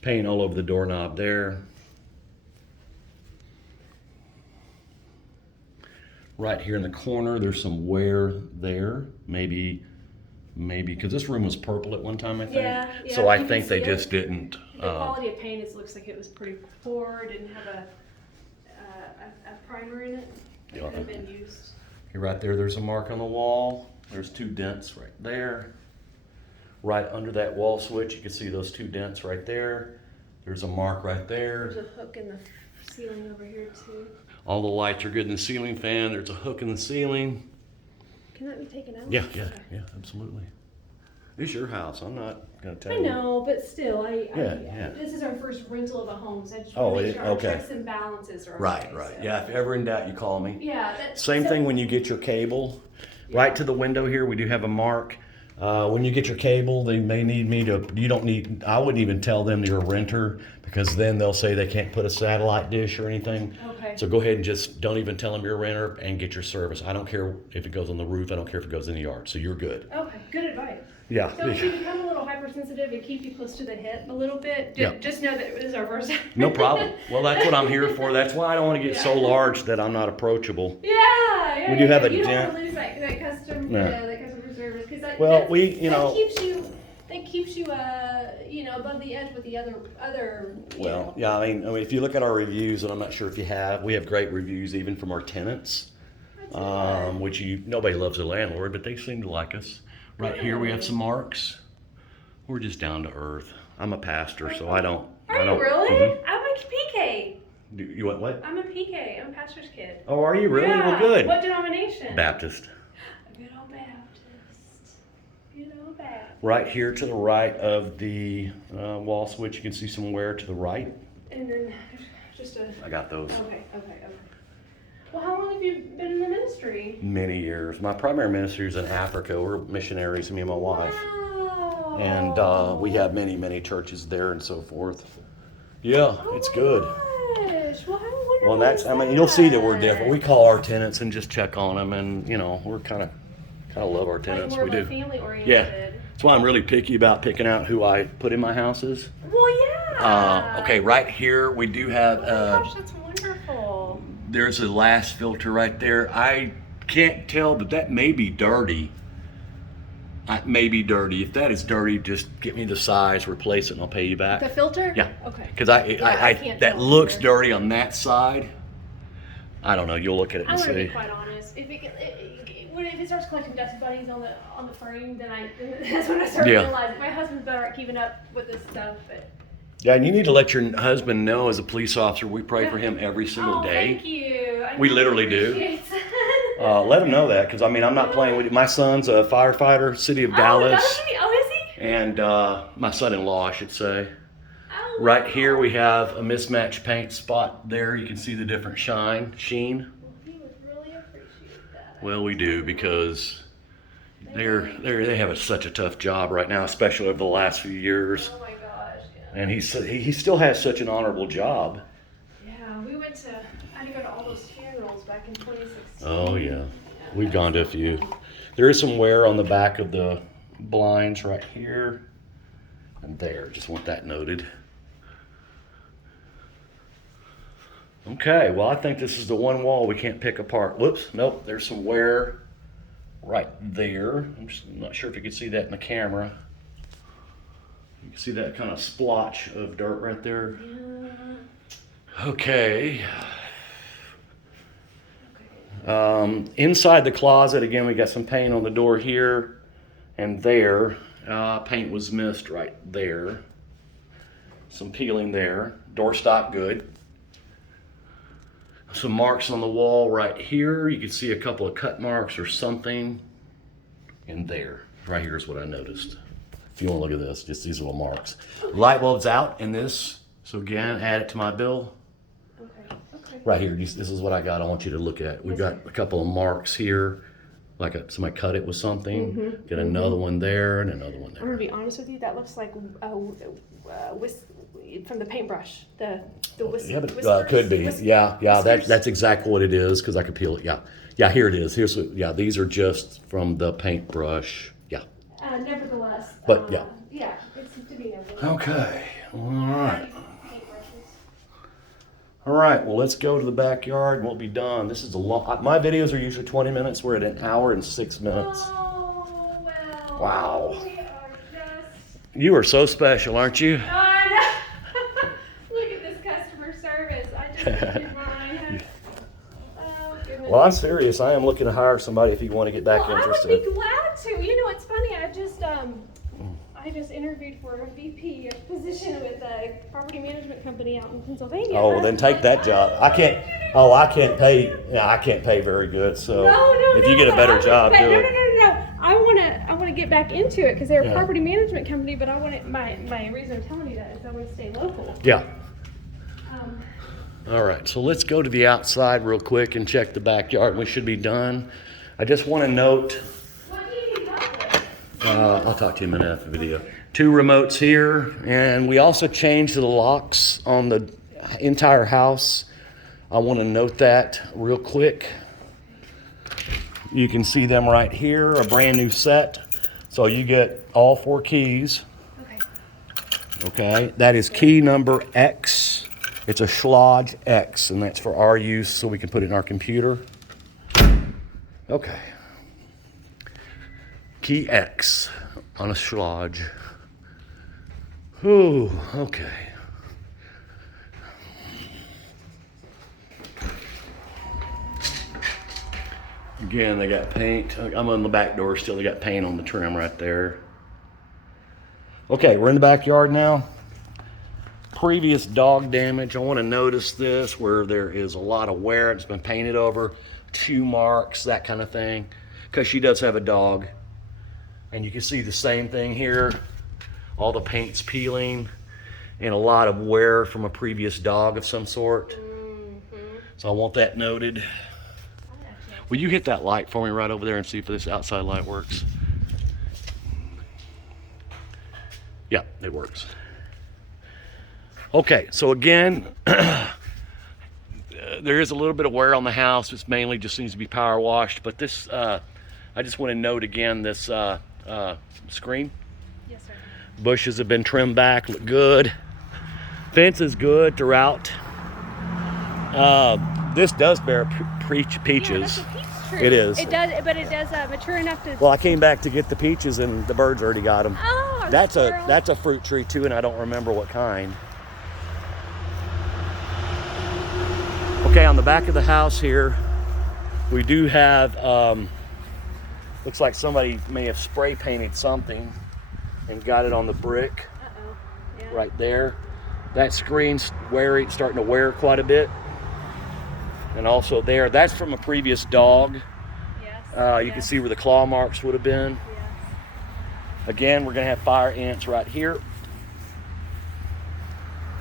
Paint all over the doorknob there. Right here in the corner, there's some wear there. Maybe because this room was purple at one time, I think. Yeah, so I think they just didn't. The quality of paint looks like it was pretty poor. Didn't have a primer in it. It could have been used. Okay, right there's a mark on the wall. There's 2 dents right there. Right under that wall switch, you can see those 2 dents right there. There's a mark right there. There's a hook in the ceiling over here too. All the lights are good in the ceiling fan. There's a hook in the ceiling. Can that be taken out? Yeah, absolutely. It's your house. I'm not going to tell you. I know, but still, this is our first rental of a home, so I just want to make sure our checks and balances are right. okay, Right. So. Yeah, if ever in doubt, you call me. Yeah. Same thing when you get your cable. Yeah. Right to the window here, we do have a mark. When you get your cable, they may need me to, I wouldn't even tell them you're a renter, because then they'll say they can't put a satellite dish or anything. Okay. So go ahead and just don't even tell them you're a renter and get your service. I don't care if it goes on the roof. I don't care if it goes in the yard. So you're good. Okay, good advice. Yeah. So if you become a little hypersensitive and keep you close to the hip a little bit, just know that it was our first time. No problem. Well, that's what I'm here for. That's why I don't want to get so large that I'm not approachable. Yeah. We do have a you dent. don't want to lose that customer service, because that keeps you above the edge with the other. Well, yeah. I mean, if you look at our reviews, and I'm not sure if you have, we have great reviews even from our tenants, which nobody loves a landlord, but they seem to like us. Right here we have some marks. We're just down to earth. I'm a pastor, so I don't. Are you really? Mm-hmm. I'm a PK. You want what? I'm a PK. I'm a pastor's kid. Oh, are you really? Yeah. Well, good. What denomination? Baptist. Good old Baptist. Good old Baptist. Right here to the right of the wall switch, you can see some wear to the right. And then just a. I got those. Okay. Well, how long have you been in the ministry? Many years. My primary ministry is in Africa. We're missionaries, me and my wife. Wow. And we have many, many churches there and so forth. Yeah, it's good. Gosh. Well, you'll see that we're different. We call our tenants and just check on them, and we're kind of love our tenants. Like we more do. Family oriented. Yeah. That's why I'm really picky about picking out who I put in my houses. Well, yeah. Okay, right here we do have. Oh my gosh, that's wonderful. There's a last filter right there. I can't tell, but that may be dirty. It may be dirty. If that is dirty, just get me the size, replace it, and I'll pay you back. The filter? Yeah. Okay. Because I can't that looks dirty on that side. I don't know. You'll look at it and see. I'm gonna be quite honest. If it starts collecting dust bunnies on the frame, then that's when I start realizing my husband's better at keeping up with this stuff. But. Yeah, and you need to let your husband know, as a police officer, we pray for him every single day. Thank you. We literally do. Let him know that, because I'm not playing with it. My son's a firefighter, city of Dallas. Is he? And my son-in-law, I should say. Oh, right here we have a mismatched paint spot there. You can see the different sheen. Well, he would really appreciate that. Well, we do, because they have such a tough job right now, especially over the last few years. Oh my gosh, yeah. And he still has such an honorable job. Yeah, we went to, in 2016. Oh yeah, we've gone to a few. There is some wear on the back of the blinds right here and there. Just want that noted. Okay, well I think this is the one wall we can't pick apart. Whoops, nope, there's some wear right there. I'm just not sure if you can see that in the camera. You can see that kind of splotch of dirt right there. Yeah. Okay. Inside the closet, again, we got some paint on the door here and there. Paint was missed right there. Some peeling there. Doorstop good. Some marks on the wall right here. You can see a couple of cut marks or something. And there. Right here is what I noticed. If you want to look at this, just these little marks. Light bulb's out in this. So again, add it to my bill. Right here, this is what I got. I want you to look at. We've got a couple of marks here, like somebody cut it with something. Get another one there and another one there. I'm gonna be honest with you. That looks like from the paintbrush. The Yeah, but whiskers, could be. Yeah. That's exactly what it is because I could peel it. Yeah. Here it is. These are just from the paintbrush. Yeah. Nevertheless. But yeah. Yeah, it's to be nevertheless. Okay. All right. All right, well, let's go to the backyard and we'll be done. This is a long, my videos are usually 20 minutes. We're at an hour and 6 minutes. Oh, well. Wow. We are just... You are so special, aren't you? I know. Look at this customer service. I just did mine. Oh, goodness. Well, I'm serious. I am looking to hire somebody if you want to get back interested. I would be glad to. You know, it's funny. I just interviewed for a VP position with a property management company out in Pennsylvania. Oh, then take that job. I can't pay. Yeah, I can't pay very good. So if you get a better job, do it. No. I want to get back into it because they're a property management company. But I want it. My reason of telling you that is I want to stay local. Yeah. All right. So let's go to the outside real quick and check the backyard. We should be done. I just want to note. What do you need help with? I'll talk to you in a minute after the video. 2 remotes here, and we also changed the locks on the entire house. I want to note that real quick. You can see them right here, a brand new set. So you get all 4 keys. Okay, that is key number X. It's a Schlage X, and that's for our use so we can put it in our computer. Okay. Key X on a Schlage. Ooh, okay. Again, they got paint. I'm on the back door still. They got paint on the trim right there. Okay, we're in the backyard now. Previous dog damage. I want to notice this where there is a lot of wear. It's been painted over. 2 marks, that kind of thing. Because she does have a dog. And you can see the same thing here. All the paint's peeling and a lot of wear from a previous dog of some sort. So I want that noted. Will you hit that light for me right over there and see if this outside light works? Yeah, it works. Okay, so again, there is a little bit of wear on the house. It's mainly just needs to be power washed. But this, I just want to note again this screen. Yes, sir. Bushes have been trimmed back, look good. Fence is good throughout. This does bear peaches. Yeah, that's a peach tree. It is. It does, but it does mature enough to. Well, I came back to get the peaches and the birds already got them. Oh, that's squirrel. that's a fruit tree too, and I don't remember what kind. Okay, on the back of the house here, we do have. Looks like somebody may have spray painted something and got it on the brick. Yeah. Right there. That screen's starting to wear quite a bit. And also there, that's from a previous dog. Yes. You can see where the claw marks would have been. Yes. Again, we're gonna have fire ants right here.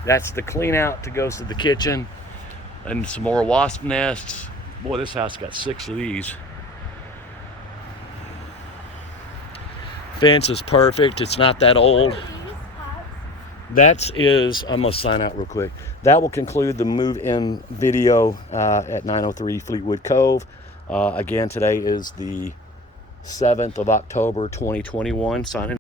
That's the clean out that goes to the kitchen. And some more wasp nests. Boy, this house got 6 of these. Fence is perfect. It's not that old. I'm gonna sign out real quick. That will conclude the move-in video at 903 Fleetwood Cove. Again, today is the 7th of October 2021. Signing